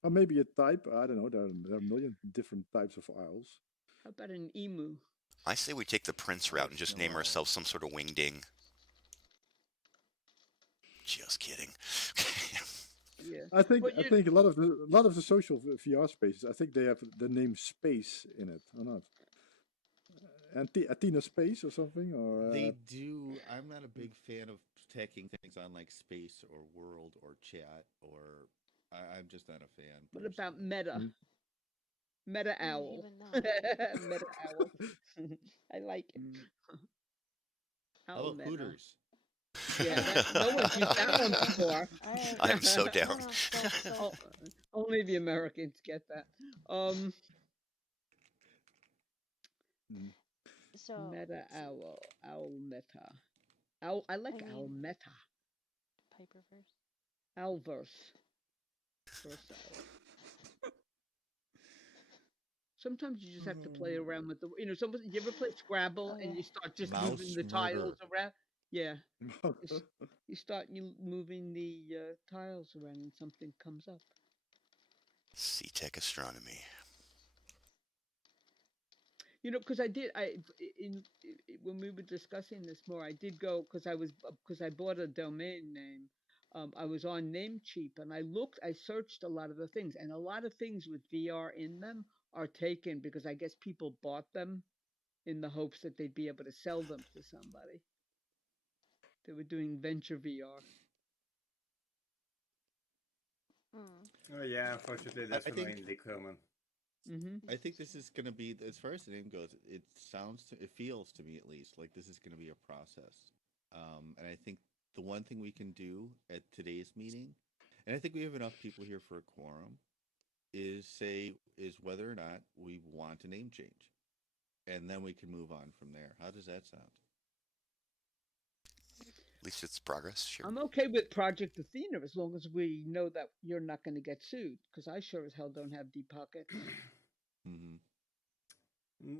Or maybe a type. I don't know. There are a million different types of owls. How about an emu? I say we take the Prince route and just name ourselves some sort of wingding. Just kidding. Yeah. I think a lot of the social VR spaces, I think they have the name Space in it, or not? Athena Space or something, or they do. I'm not a big fan of tacking things on like Space or World or Chat, or I'm just not a fan. What about Meta? Meta Owl. Meta Owl. I like it. Owl Hooters. Yeah, no one's used that one before. I am so down. Only the Americans get that. So Meta Owl Meta. I like Owl Meta. Piperverse. Owlverse. First Owl. Sometimes you just have to play around with the, you ever play Scrabble and you start just moving the tiles around? Yeah. You start moving the tiles around and something comes up. C-Tech Astronomy. Because when we were discussing this more, I did go because I bought a domain name. I was on Namecheap and I searched a lot of the things, and a lot of things with VR in them are taken because I guess people bought them in the hopes that they'd be able to sell them to somebody. They were doing venture VR. Oh yeah, unfortunately that's annoyingly common. I think this is going to be, as far as the name goes, it feels to me at least like this is going to be a process. And I think the one thing we can do at today's meeting, and I think we have enough people here for a quorum, is whether or not we want a name change. And then we can move on from there. How does that sound? At least it's progress, sure. I'm okay with Project Athena as long as we know that you're not going to get sued, because I sure as hell don't have deep pockets.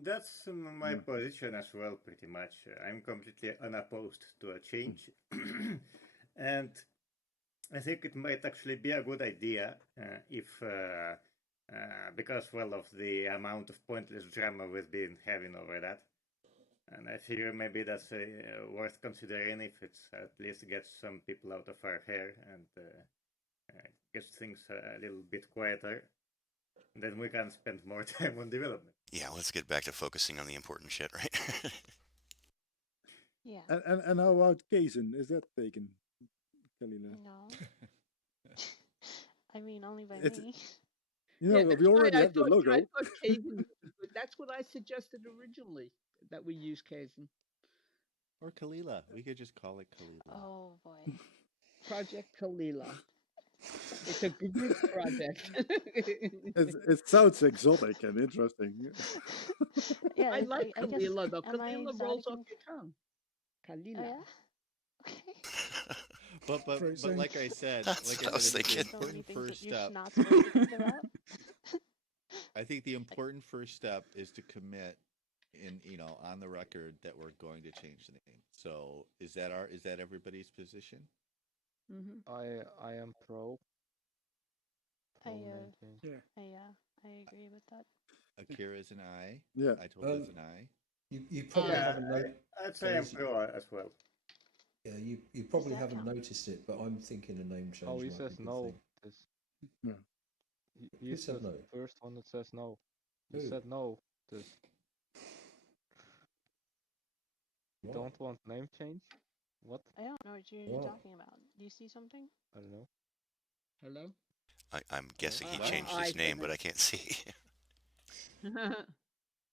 That's my position as well, pretty much. I'm completely unopposed to a change. And I think it might actually be a good idea if, because, well, of the amount of pointless drama we've been having over that. And I figure maybe that's worth considering if it's at least gets some people out of our hair and gets things a little bit quieter. Then we can spend more time on development. Yeah, let's get back to focusing on the important shit, right? Yeah. And how about Kaizen? Is that taken, Kalila? No. I mean, only by me. We already have the logo. I thought Kaizen, that's what I suggested originally, that we use Kaizen. Or Kalila. We could just call it Kalila. Oh, boy. Project Kalila. It's a group project. It sounds exotic and interesting. Yeah, I like Kalila, though. Am Kalila rolls off your tongue. Kalila. Oh, yeah? Okay. But like I said, the important first step. Not supposed to think about. I think the important first step is to commit on the record that we're going to change the name. So is that everybody's position? I am pro. I agree with that. Akira is an I. Yeah. I told you it's an I. You probably haven't noticed. I'd say I'm pro as well. Yeah, you probably haven't noticed it, but I'm thinking a name change. Oh, he says no. He said no. The first one that says no. He said no. You don't want name change? What? I don't know what you're talking about. Do you see something? I don't know. Hello? I'm guessing he changed his name, but I can't see.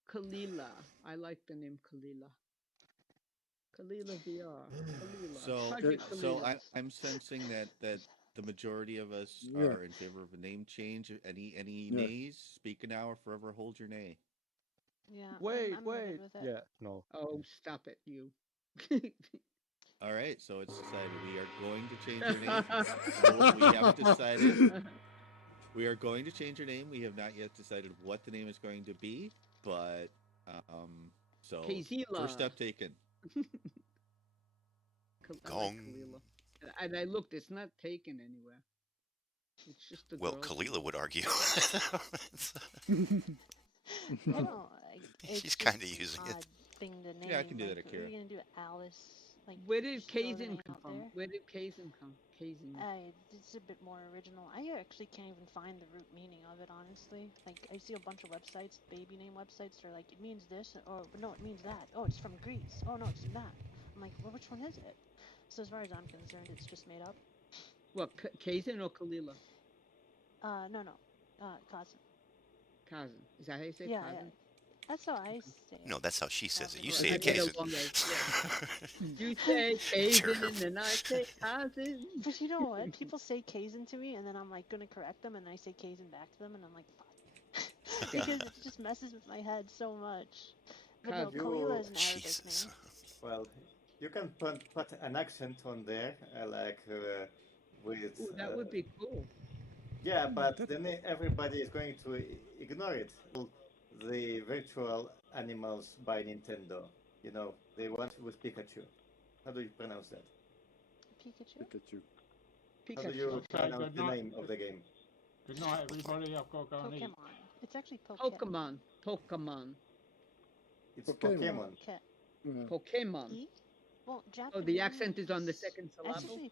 Kalila. I like the name Kalila. Kalila VR. Kalila. So I'm sensing that the majority of us are in favor of a name change. Any nays? Speak now or forever hold your nay. Yeah. Wait. With it. Yeah, no. Oh, stop it, you. All right, so it's decided. We are going to change our name. We have decided. We are going to change our name. We have not yet decided what the name is going to be, but so Kazila. First step taken. Gong. And I looked, it's not taken anywhere. It's just the Kalila would argue. No, she's kind of using it. Thing to name. Yeah, I can do that, Akira. We're gonna do Alice. Where did Kaizen come from? Where did Kaizen come? Kaizen. It's a bit more original. I actually can't even find the root meaning of it, honestly. Like, I see a bunch of websites, baby name websites, they're like, it means this, or no, it means that. Oh, it's from Greece. Oh, no, it's that. I'm like, well, which one is it? So as far as I'm concerned, it's just made up. What, Kaizen or Kalila? No. Kazan. Kazan. Is that how you say Kazan? Yeah. That's how I say it. No, that's how she says it. You say it Kazan. You say Kazan and I say Kazan. But you know what? People say Kazan to me, and then I'm like gonna correct them, and I say Kazan back to them, and I'm like, fuck. Because it just messes with my head so much. But no, Kalila is an Arabic name. Well, you can put an accent on there, with... Ooh, that would be cool. Yeah, but then everybody is going to ignore it. the virtual animals by Nintendo. You know, the ones with Pikachu. How do you pronounce that? Pikachu? How do you pronounce the name of the game? Good night, everybody. I've got to go and eat. Pokemon. It's actually Pokemon. Pokemon. It's Pokemon. Pokemon. Well, Japanese. Oh, the accent is on the second syllable. Actually,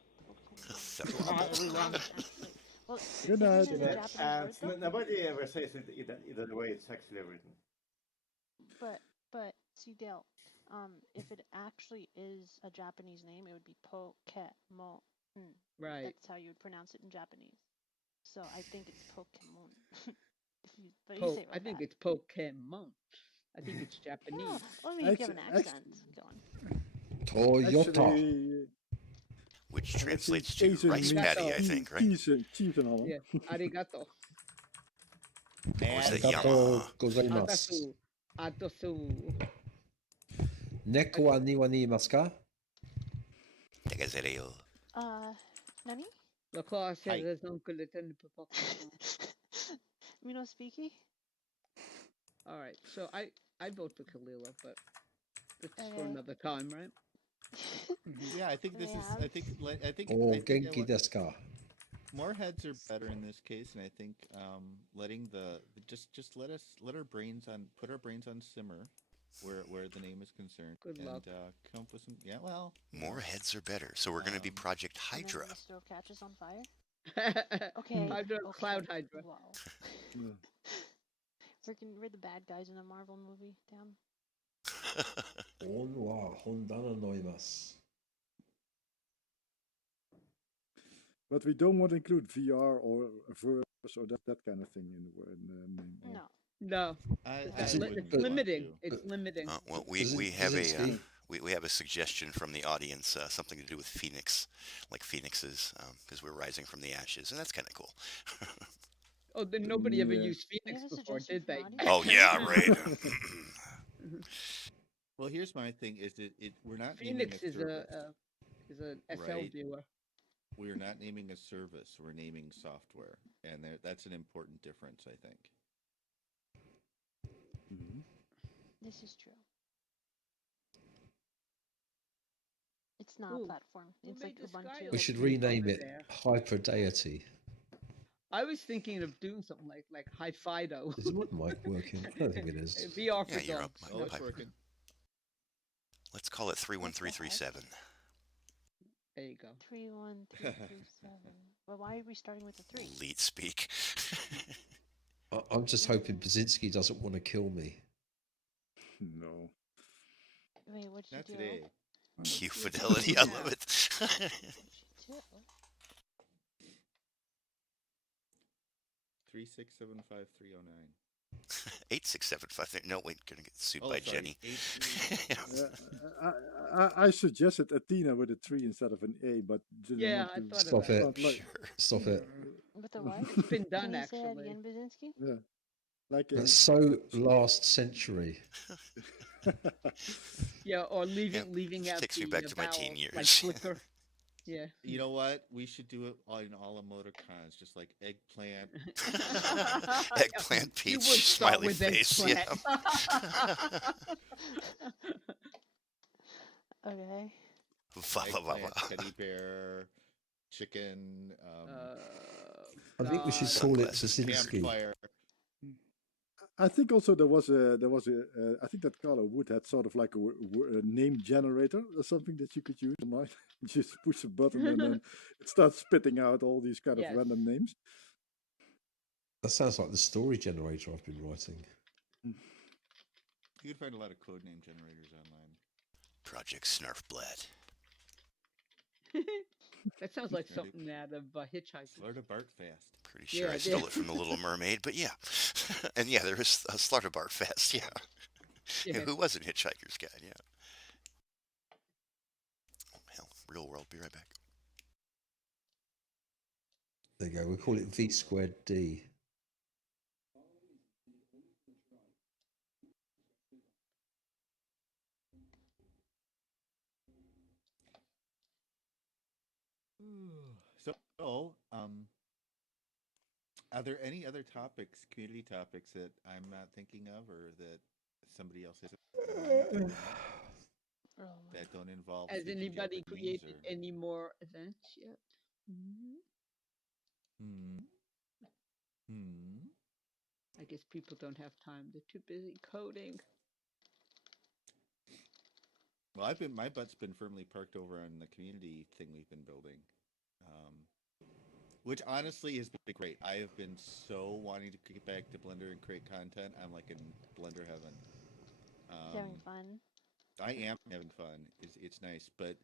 Good night, everyone. Well, Good night. Nobody ever says it either way it's actually written. But see, Dale, if it actually is a Japanese name, it would be Pokemon. Right. That's how you would pronounce it in Japanese. So I think it's Pokemon. But you say it I think it's Pokemon. I think it's Japanese. Well, I mean, you have an accent going. Toyota. Which translates to rice paddy, I think, right? Yeah, arigato. Or is it Arigato Yamaha? gozaimasu. Atosu. Neko wa niwa ni imasu ka? Tegazereo. Nani? La classe has raison que le temps ne peut pas comprendre. Mino speaky? All right, so I vote for Kalila, but that's for another time, right? Yeah, I think this is. I think. Oh, genki desu ka? More heads are better in this case, and I think letting just let our brains put our brains on simmer, where the name is concerned. Good luck. Come up with some. Yeah, well. More heads are better. So we're going to be Project Hydra. And then the stove catches on fire. Okay. Hydra, Cloud Hydra. Wow. We're the bad guys in a Marvel movie. Damn. On wa Honda no noimasu. But we don't want to include VR or verse or that kind of thing in the name. No. It's limiting. It's limiting. Well, we have a suggestion from the audience, something to do with Phoenix, like phoenixes, because we're rising from the ashes, and that's kind of cool. Oh, then nobody ever used Phoenix before, did they? Oh yeah, right. Well, here's my thing: is we're not Phoenix naming a is an SL viewer. We're not naming a service; we're naming software, and that's an important difference, I think. Mm-hmm. This is true. It's not a platform. It's like Ubuntu. We should rename it Hyper Deity. I was thinking of doing something like Hi Fido. Is my mic working? I don't think it is. VR for you're up. It's working. Let's call it 31337. There you go. 31337. Well, why are we starting with the 3? Leet speak. I'm just hoping Brzezinski doesn't want to kill me. No. Wait, what'd you do? Today. Q fidelity, I love it. 3675309. 8675. No, wait, gonna get sued by Jenny. I suggested Athena with a 3 instead of an A, but I thought Stop it. Stop it. With the what? It's been done, Can you actually. say that again, Brzezinski? Yeah. Like That's so last century. Yeah, or leaving out takes the me back to my vowel, teen years. like flicker. Yeah. You know what? We should do it in all emoticons, just like eggplant. Eggplant, peach, smiley face. Yeah. Okay. Eggplant, teddy bear, chicken. I think we should call it Brzezinski. I think also there was a I think that Carlo Wood had sort of like a name generator or something that you could use online. Just push a button and then it starts spitting out all these kind of random names. That sounds like the story generator I've been writing. You can find a lot of code name generators online. Project Snarfblad. That sounds like something out of Hitchhiker. Florida Bart Fast. Pretty sure I stole it from The Little Mermaid, but yeah. And yeah, there is a Slaughter Bart Fest, yeah. Who wasn't Hitchhiker's Guide, yeah. Oh, hell, real world, be right back. There you go, we call it V squared D. So, Are there any other topics, community topics, that I'm not thinking of, or that somebody else has that don't involve? Has anybody Japanese created any more events yet? I guess people don't have time. They're too busy coding. Well, my butt's been firmly parked over on the community thing we've been building, which honestly has been great. I have been so wanting to get back to Blender and create content. I'm like in Blender heaven. Having fun. I am having fun. It's nice, but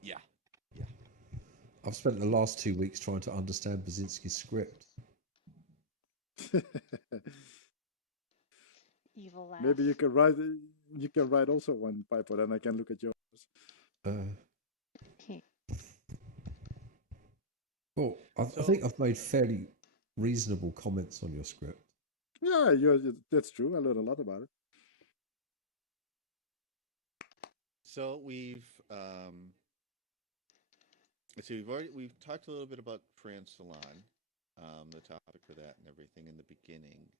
yeah. I've spent the last 2 weeks trying to understand Basinski's script. Evil laugh. Maybe you can write. You can write also one, Piper, then I can look at yours. Well, I think I've made fairly reasonable comments on your script. Yeah, that's true. I learned a lot about it. So we've talked a little bit about France Salon, the topic for that and everything in the beginning.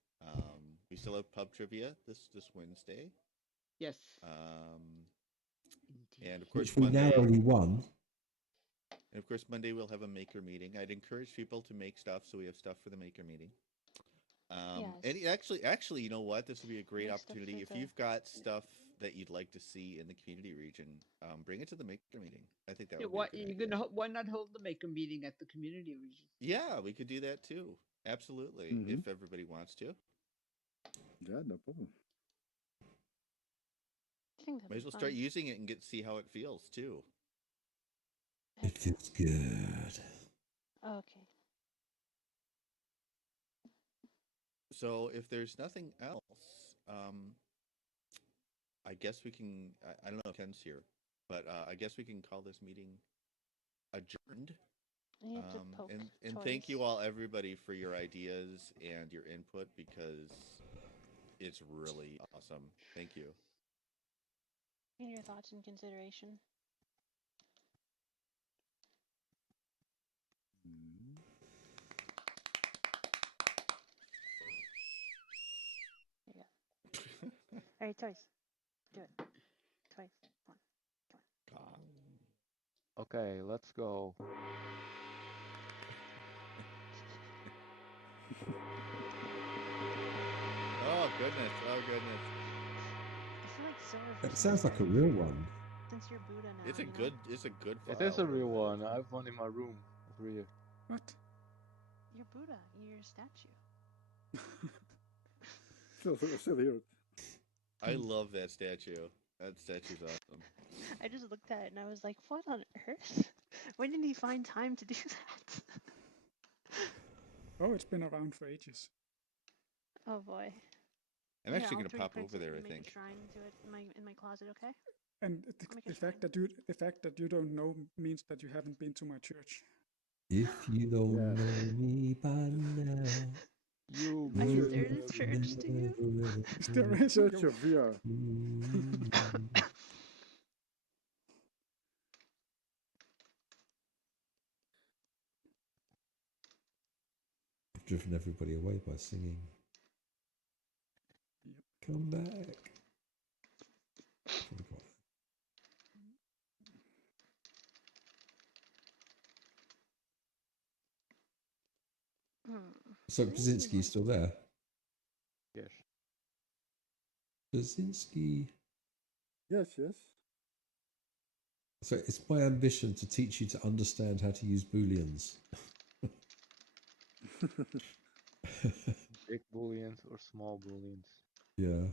We still have pub trivia this Wednesday. Yes. And of course, which we narrowly won. And of course, Monday we'll have a maker meeting. I'd encourage people to make stuff, so we have stuff for the maker meeting. And actually, you know what? This would be a great opportunity. If you've got stuff that you'd like to see in the community region, bring it to the maker meeting. I think that would be why not hold the maker meeting at the community region? Yeah, we could do that too. Absolutely, if everybody wants to. Yeah, no problem. Might as well start using it and see how it feels too. It feels good. Okay. So if there's nothing else, I guess we can. I don't know if Ken's here, but I guess we can call this meeting adjourned. And thank you all, everybody, for your ideas and your input, because it's really awesome. Thank you. And your thoughts and consideration. There you go. All right, Toys. Do it. Toys. Come on. Okay, let's go. Oh goodness! Oh goodness! I feel like Silver. It sounds like a real one. Since you're Buddha now, It's a good. It's a good. It is a real one. I have one in my room over here. What? You're Buddha. You're a statue. Still here. I love that statue. That statue's awesome. I just looked at it and I was like, what on earth? When did he find time to do that? Oh, it's been around for ages. Oh boy. I'm actually going to pop over there, I think. Make a shrine to it in my closet, okay? And the fact that you don't know means that you haven't been to my church. If you don't know me by now, you will there is church to you. There is Church of VR. I've driven everybody away by singing. Yep. Come back. So Brzezinski's still there? Yes. Brzezinski. Yes. So it's my ambition to teach you to understand how to use booleans. Big booleans or small booleans. Yeah.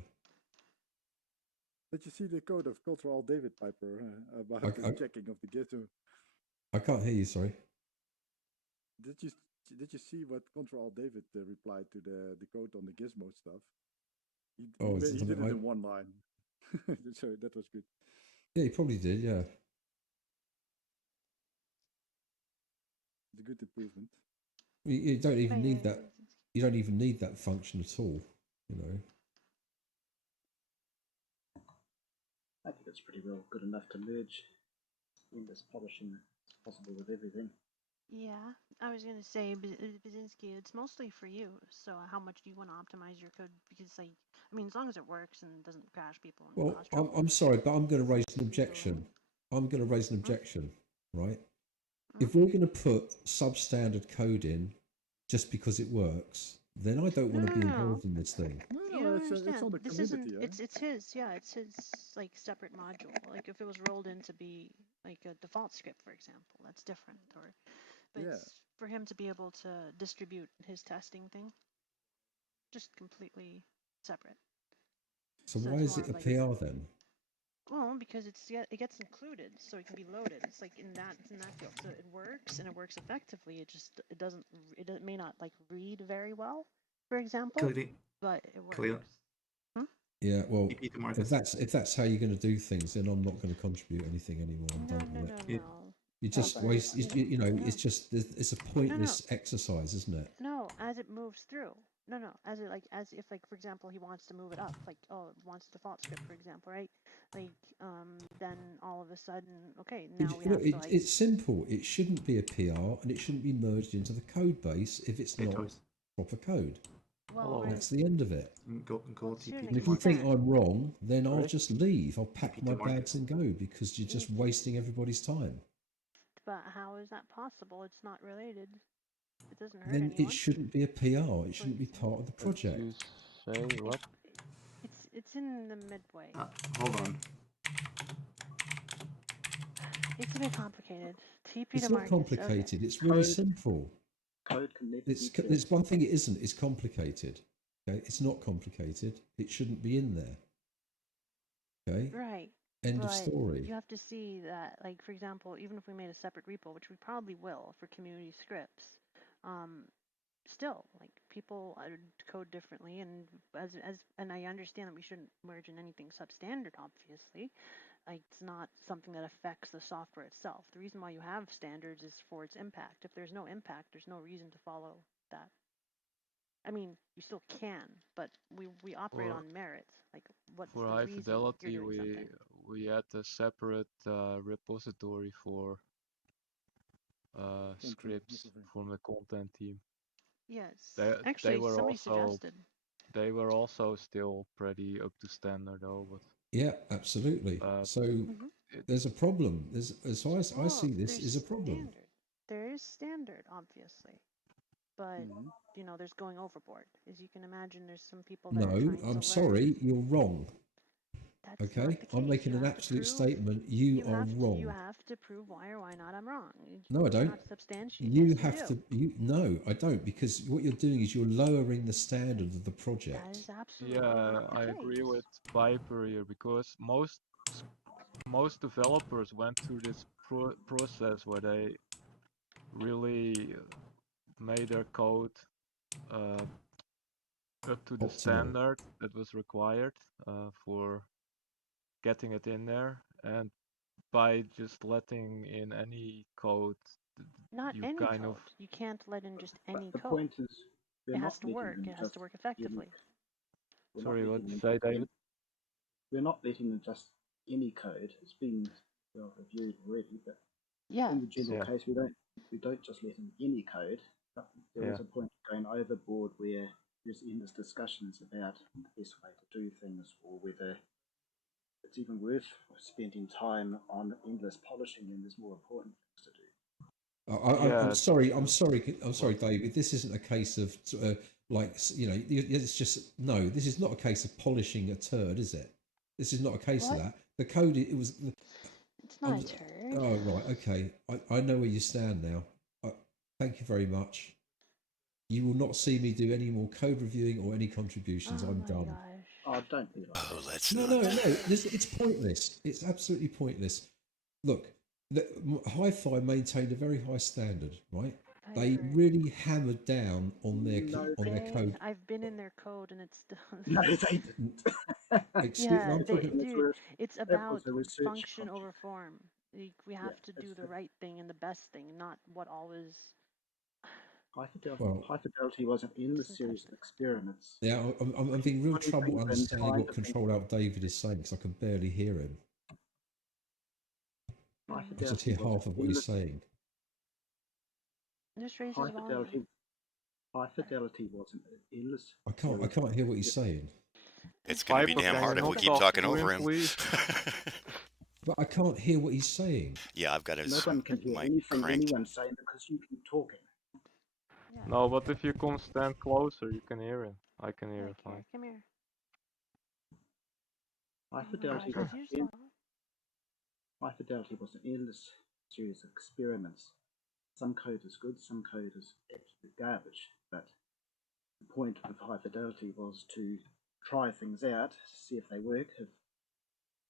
Did you see the code of Cultural David Piper about the checking of the gizmo? I can't hear you. Sorry. Did you see what Control David replied to the code on the gizmo stuff? He did it in one line. So that was good. Yeah, he probably did. Yeah. It's a good improvement. You don't even need that. You don't even need that function at all. You know. I think it's pretty well good enough to merge Windows publishing. It's possible with everything. Yeah, I was gonna say, Basinski, it's mostly for you. So how much do you want to optimize your code? Because like, I mean, as long as it works and doesn't crash people and Well, cause trouble. I'm sorry, but I'm going to raise an objection. I'm going to raise an objection, right? If we're going to put substandard code in just because it works, then I don't want to be involved in this thing. No, it's on the This community. isn't. It's his. Yeah, it's his like separate module. Like if it was rolled in to be like a default script, for example, that's different. Or, but it's for him to be able to distribute his testing thing, just completely separate. So why is it a PR then? Well, because it gets included, so it can be loaded. It's like in that field, so it works and it works effectively. It may not like read very well, for example, but it works. Yeah, well, if that's how you're going to do things, then I'm not going to contribute anything anymore. I'm done with it. No. You just waste. You know, it's just it's a pointless exercise, isn't it? No, as it moves through. No, as if like for example he wants to move it up, like wants default script for example, right? Like then all of a sudden, okay, now we have to like. It's simple. It shouldn't be a PR, and it shouldn't be merged into the code base if it's not proper code. Well, that's the end of it. And if you think I'm wrong, then I'll just leave. I'll pack my bags and go because you're just wasting everybody's time. But how is that possible? It's not related. It doesn't hurt Then anyone. it shouldn't be a PR. It shouldn't be part of the project. You say what? It's in the midway. Hold on. It's a bit complicated. It's not complicated. Okay. It's really simple. Code can never There's one thing it isn't. It's complicated. Okay, it's not complicated. It shouldn't be in there. Okay. Right. End of story. You have to see that, like for example, even if we made a separate repo, which we probably will for community scripts, still like people code differently, and and I understand that we shouldn't merge in anything substandard, obviously. Like it's not something that affects the software itself. The reason why you have standards is for its impact. If there's no impact, there's no reason to follow that. I mean, you still can, but we operate on merit. Like what's for the high reason fidelity, you're doing something? we had a separate repository for scripts from the content team. Yes, they were somebody suggested. They were also still pretty up to standard though, but yeah, absolutely. So there's a problem. There's as far as I see this is a problem. There is standard, obviously, but you know there's going overboard. As you can imagine, there's some people that are trying to I'm sorry, you're wrong. That's not the case. I'm making an absolute statement. You are wrong. You have to prove why or why not I'm wrong. No, I don't. Not substantiate. You have to. No, I don't, because what you're doing is you're lowering the standard of the project. That is absolutely not the I case. agree with Piper here, because most developers went through this process where they really made their code up to the standard that was required for getting it in there, and by just letting in any code, not any code. You can't let in just any code. The point is, it has to work. It has to work effectively. Sorry, what did you say, David? We're not letting in just any code. It's been well reviewed already, but in the general case, we don't just let in any code. There is a point of going overboard where there's endless discussions about the best way to do things, or whether it's even worth spending time on endless polishing and there's more important things to do. I'm sorry, David. This isn't a case of it's just no. This is not a case of polishing a turd, is it? This is not a case of that. The code It's not a turd. Oh right, okay. I know where you stand now. Thank you very much. You will not see me do any more code reviewing or any contributions. I'm done. Gosh. Oh, don't be like that. Let's no. It's pointless. It's absolutely pointless. Look, Hi-Fi maintained a very high standard, right? They really hammered down on their code. I've been in their code and it's done. No, they didn't. It's about function over form. We have to do the right thing and the best thing, not what always. High Fidelity wasn't in the series of experiments. Yeah, I'm having real trouble understanding what Control Alt David is saying because I can barely hear him. I just hear half of what he's saying. Just raise his volume. High fidelity wasn't endless. I can't hear what he's saying. It's going to be damn hard if we keep talking over him. But I can't hear what he's saying. Yeah, I've got his No one can hear anything anyone's saying because you keep talking. Yeah. No, but if you come stand closer, you can hear him. I can hear him fine. Come here. High fidelity was an endless series of experiments. Some code is good, some code is absolute garbage, but the point of high fidelity was to try things out, see if they work,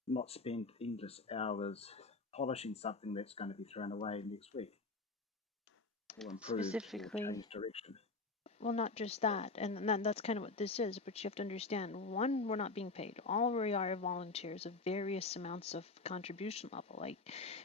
not spend endless hours polishing something that's going to be thrown away next week or improved specifically, or change direction. Well, not just that, and that's kind of what this is, but you have to understand, one, we're not being paid. All we are volunteers of various amounts of contribution level. Like,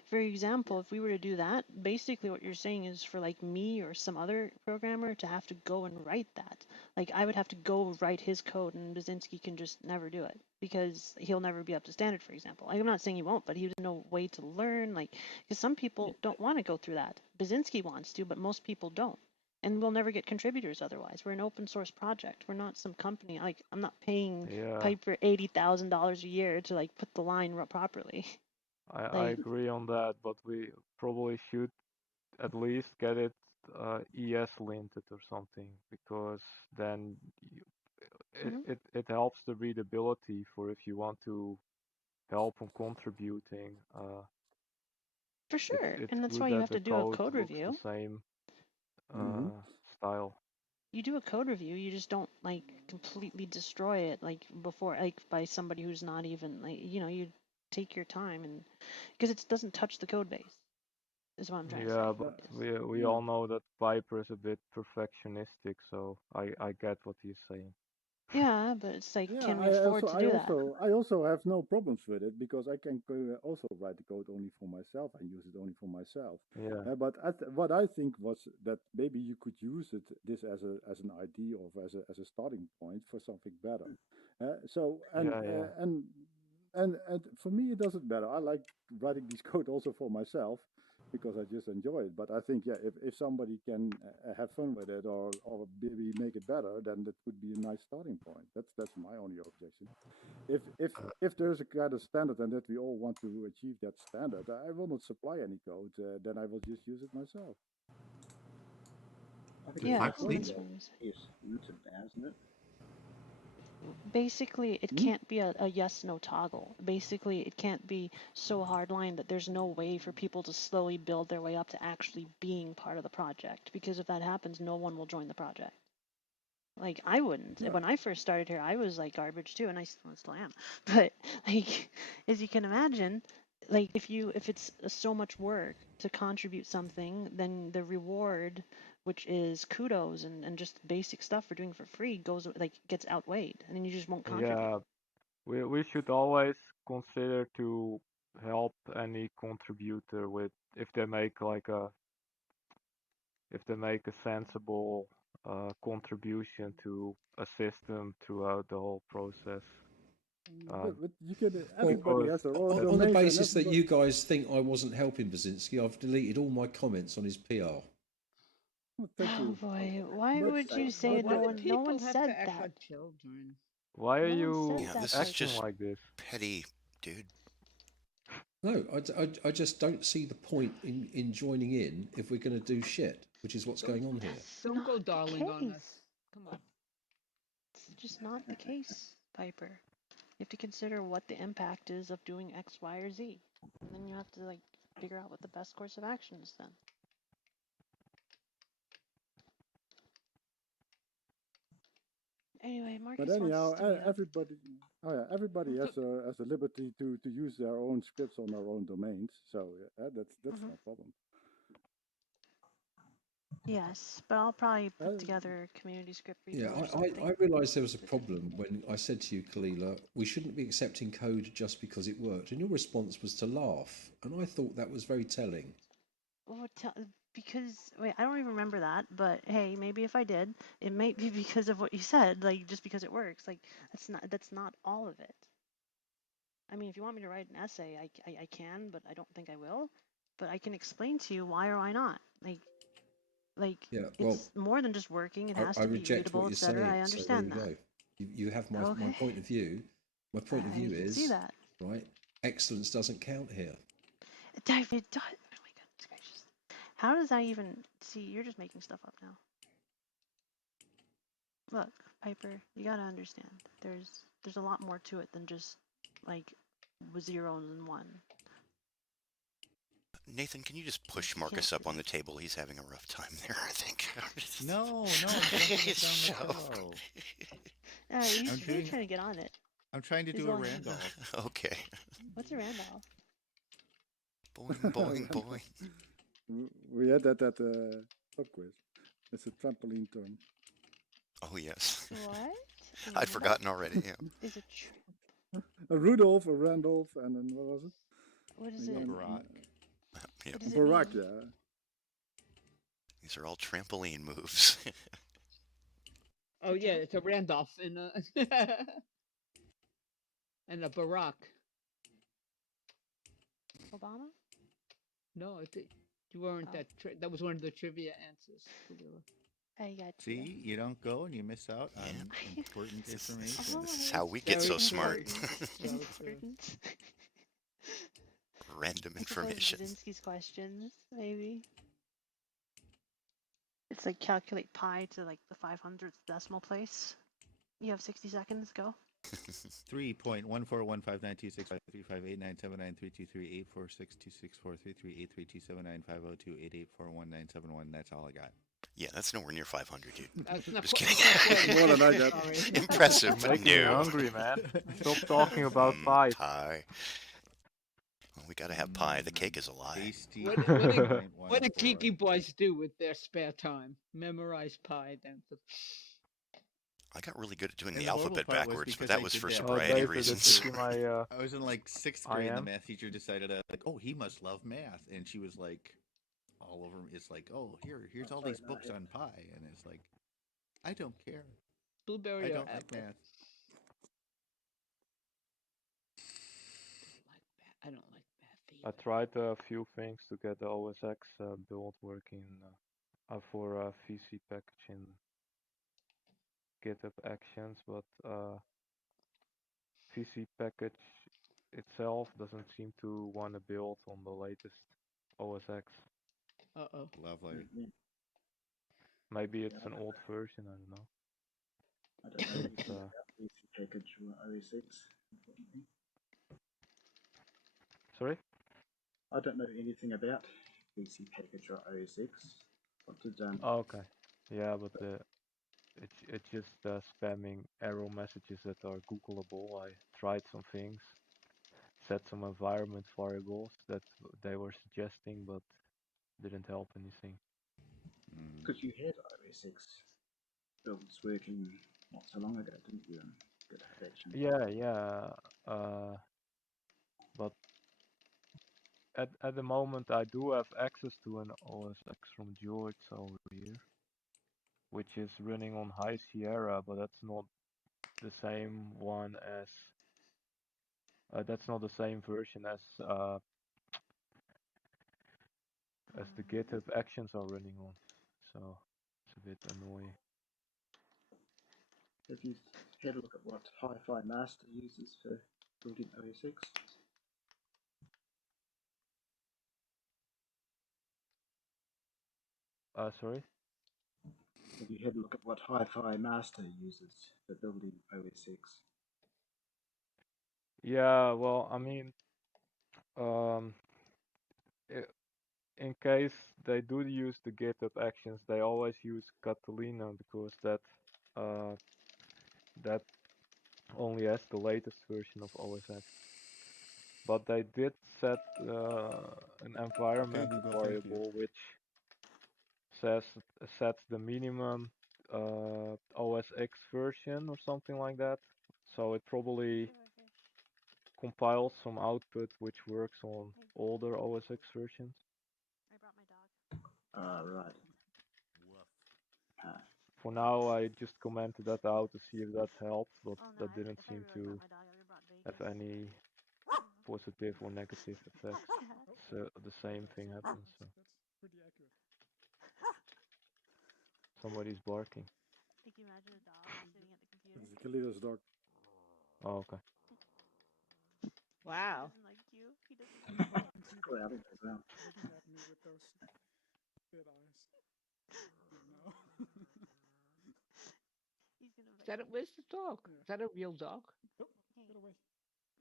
for example, if we were to do that, basically what you're saying is for like me or some other programmer to have to go and write that. Like, I would have to go write his code, and Basinski can just never do it because he'll never be up to standard, for example. Like, I'm not saying he won't, but he doesn't know way to learn. Like, because some people don't want to go through that. Basinski wants to, but most people don't. And we'll never get contributors otherwise. We're an open source project. We're not some company. Like, I'm not paying Piper $80,000 a year to like put the line properly. I agree on that, but we probably should at least get it ES linted or something, because then it helps the readability for if you want to help on contributing. For sure, and that's why you have to do a code review. The same style. You do a code review, you just don't like completely destroy it like before, like by somebody who's not even like, you take your time, and because it doesn't touch the code base is what I'm trying to say. Yeah, but we all know that Piper is a bit perfectionistic, so I get what he's saying. Yeah, but it's like, can we afford to do that? I also have no problems with it because I can also write the code only for myself and use it only for myself. Yeah. But what I think was that maybe you could use this as an idea or as a starting point for something better. And for me it doesn't matter. I like writing this code also for myself, because I just enjoy it. But I think, if somebody can have fun with it or maybe make it better, then that would be a nice starting point. That's my only objection. If there's a kind of standard and that we all want to achieve that standard, I will not supply any code. Then I will just use it myself. It's written now, isn't it? Basically, it can't be a yes/no toggle. Basically, it can't be so hardline that there's no way for people to slowly build their way up to actually being part of the project. Because if that happens, no one will join the project. Like, I wouldn't. When I first started here, I was like garbage too, and I still am. But like, as you can imagine, like if it's so much work to contribute something, then the reward, which is kudos and just basic stuff for doing for free, gets outweighed, and then you just won't contribute. Yeah, we should always consider to help any contributor with if they make a sensible contribution to assist them throughout the whole process. But you can. Everybody has their own domains. On the basis that you guys think I wasn't helping Basinski, I've deleted all my comments on his PR. Oh boy, why would you say no one said that? Why are you acting like this? Petty, dude. No, I just don't see the point in joining in if we're going to do shit, which is what's going on here. Don't go darling on us. Come on. It's just not the case, Piper. You have to consider what the impact is of doing X, Y, or Z. And then you have to like figure out what the best course of action is then. Anyway, Marcus wants to everybody has a liberty to use their own scripts on their own domains. So that's no problem. Yes, but I'll probably put together a community script repo. Yeah, I realised there was a problem when I said to you, Kalila, we shouldn't be accepting code just because it worked, and your response was to laugh, and I thought that was very telling. Well, wait, I don't even remember that, but hey, maybe if I did, it might be because of what you said, like just because it works. Like that's not all of it. I mean, if you want me to write an essay, I can, but I don't think I will. But I can explain to you why or why not. Like, Like, it's more than just working. It has to be readable, etc. I understand that. Go. You have my point of view. My point of view is, see that. Right? Excellence doesn't count here. David, oh my goodness gracious. How does that even... See, you're just making stuff up now. Look, Piper, you gotta understand. There's a lot more to it than just, like, zeros and one. Nathan, can you just push Marcus up on the table? He's having a rough time there, I think. No, He's really trying to get on it. I'm trying to do a Randolph. Okay. What's a Randolph? Boing, boing, boing. We had that at pub quiz. It's a trampoline term. Oh, yes. What? I'd forgotten already, yeah. Is it a Rudolph, a Randolph, and then what was it? What is it? A Barack. Yep. Barack, yeah. These are all trampoline moves. Oh yeah, it's a Randolph and a and a Barack. Obama? No, you weren't that. That was one of the trivia answers. I got you. See, you don't go and you miss out on important information. This is how we get so smart. Random information. Brzezinski's questions, maybe. It's like calculate pi to like the 500th decimal place. You have 60 seconds. Go. 3.14159265358979323384626433832795028841971. That's all I got. Yeah, that's nowhere near 500, dude. Just kidding. More than I got. Impressive, but making me hungry, man. Stop talking about pie. Pie. Well, we gotta have pie. The cake is a lie. What do geeky boys do with their spare time? Memorize pie, then. I got really good at doing the alphabet backwards, but that was for sobriety David, reasons. My, I was in like 6th grade, and the math teacher decided, oh, he must love math, and she was like, all over. It's like, oh, here's all these books on pie, and it's like, I don't care. Blueberry. I don't like math. I don't like math. I tried a few things to get the OSX build working for VC package in GitHub Actions, but VC package itself doesn't seem to want to build on the latest OSX. Uh-oh. Lovely. Maybe it's an old version, I don't know. I don't know anything about VC package or OSX, unfortunately. Sorry? I don't know anything about VC package or OSX. What did Oh, okay. Yeah, but it's just spamming error messages that are Googleable. I tried some things, set some environment variables that they were suggesting, but didn't help anything. Because you had OSX builds working not so long ago, didn't you? GitHub Actions. Yeah. But at the moment I do have access to an OSX from George over here, which is running on High Sierra, but that's not the same one as that's not the same version as the GitHub Actions are running on, so it's a bit annoying. Have you had a look at what Hi-Fi Master uses for building OSX? Sorry? Have you had a look at what Hi-Fi Master uses for building OSX? Yeah, well, I mean, in case they do use the GitHub Actions, they always use Catalina because that only has the latest version of OSX. But they did set an environment variable which sets the minimum OSX version or something like that. So it probably compiles some output which works on older OSX versions. I brought my dog. Right. For now, I just commented that out to see if that helped, but that didn't seem to have any positive or negative effects. So the same thing happens. So. That's pretty accurate. Somebody's barking. Can you imagine a dog sitting at the computer? It's Kalida's dog. Oh, okay. He Wow. doesn't like you. He doesn't like you. Go out as well. Looking at me with those dead eyes. No. He's gonna Is that where's the dog? Yeah. Is that a real dog? Nope. Hey. Get away.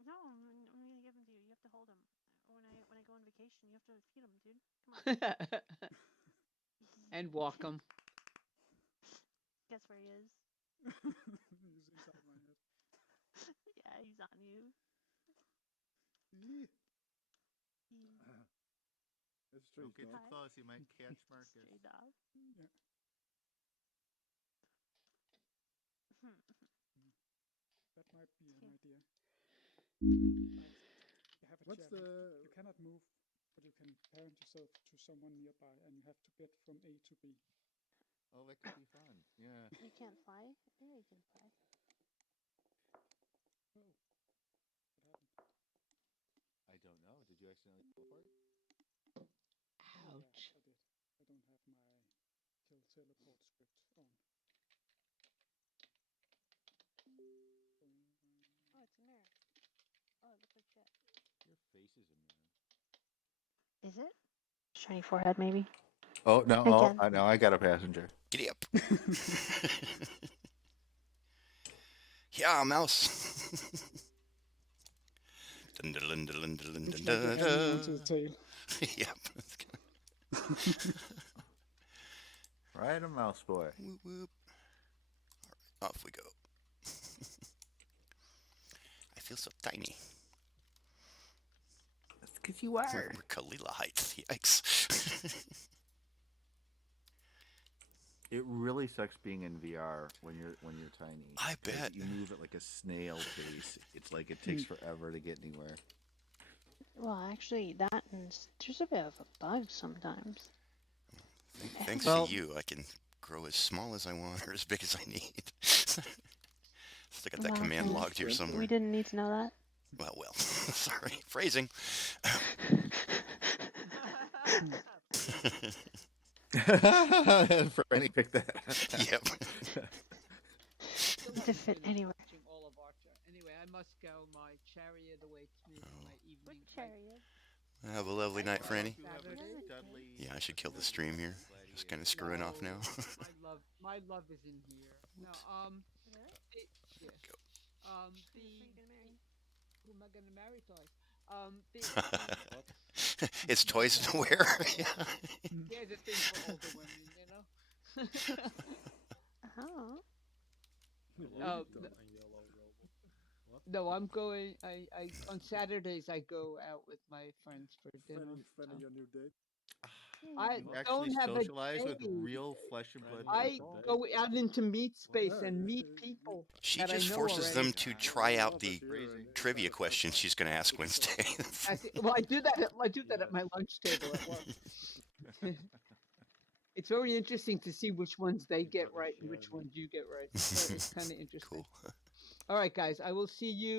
No, I'm gonna give him to you. You have to hold him. When I go on vacation, you have to feed him, dude. Come on. And walk him. Guess where he is? He's inside my head. Yeah, he's on you. It's Don't strange get dog. too close, you might catch Marcus. Stray dog. Yeah. That might be an idea. You have a What's challenge. You cannot move, but you can parent yourself to someone nearby, and you have to get from A to B. Oh, that could be fun. Yeah. You can't fly? Yeah, you can fly. Oh. What happened? I don't know. Did you accidentally teleport? Ouch. Yeah, I did. I don't have my kill teleport script on. Oh, it's a mirror. Oh, it looks like shit. Your face is a mirror. Is it? Shiny forehead, maybe? Oh, no. Again. Oh, I know. I got a passenger. Giddy up. Yeah, mouse. Dun, dun, dun, dun, dun, Looks dun, like dun, you're hanging onto the tail. Yep. Right, a mouse boy. Whoop, whoop. All right, off we go. I feel so tiny. That's because you are. We're Kalila heights. Yikes. It really sucks being in VR when you're tiny. I bet. You move at like a snail pace. It's like it takes forever to get anywhere. Well, actually, that and there's a bit of a bug sometimes. Thanks to you, I can grow as small as I want or as big as I need. So I got that command logged here somewhere. We didn't need to know that. Well. Sorry. Phrasing. Franny picked that. Yep. To fit anywhere. All of Archer. Anyway, I must go. My chariot awaits me for my evening. What chariot? Have a lovely night, Franny. Saturday. Yeah, I should kill the stream here. Just kind of screwing off now. my love is in here. No, Really? yes. Who am I gonna marry, toys? It's toys to wear. Yeah, the thing for older women, you know. Oh. No, I'm going. I on Saturdays I go out with my friends for dinner. Fanny, your new date. I You don't actually have socialize a with date. real flesh and blood I people. go out into meet space and meet people. She that just I know forces already. them to try out the trivia questions she's going to ask Wednesday. I do that. I do that at my lunch table at work. It's very interesting to see which ones they get right and which ones you get right. So it's kind of interesting. Cool. All right, guys. I will see you.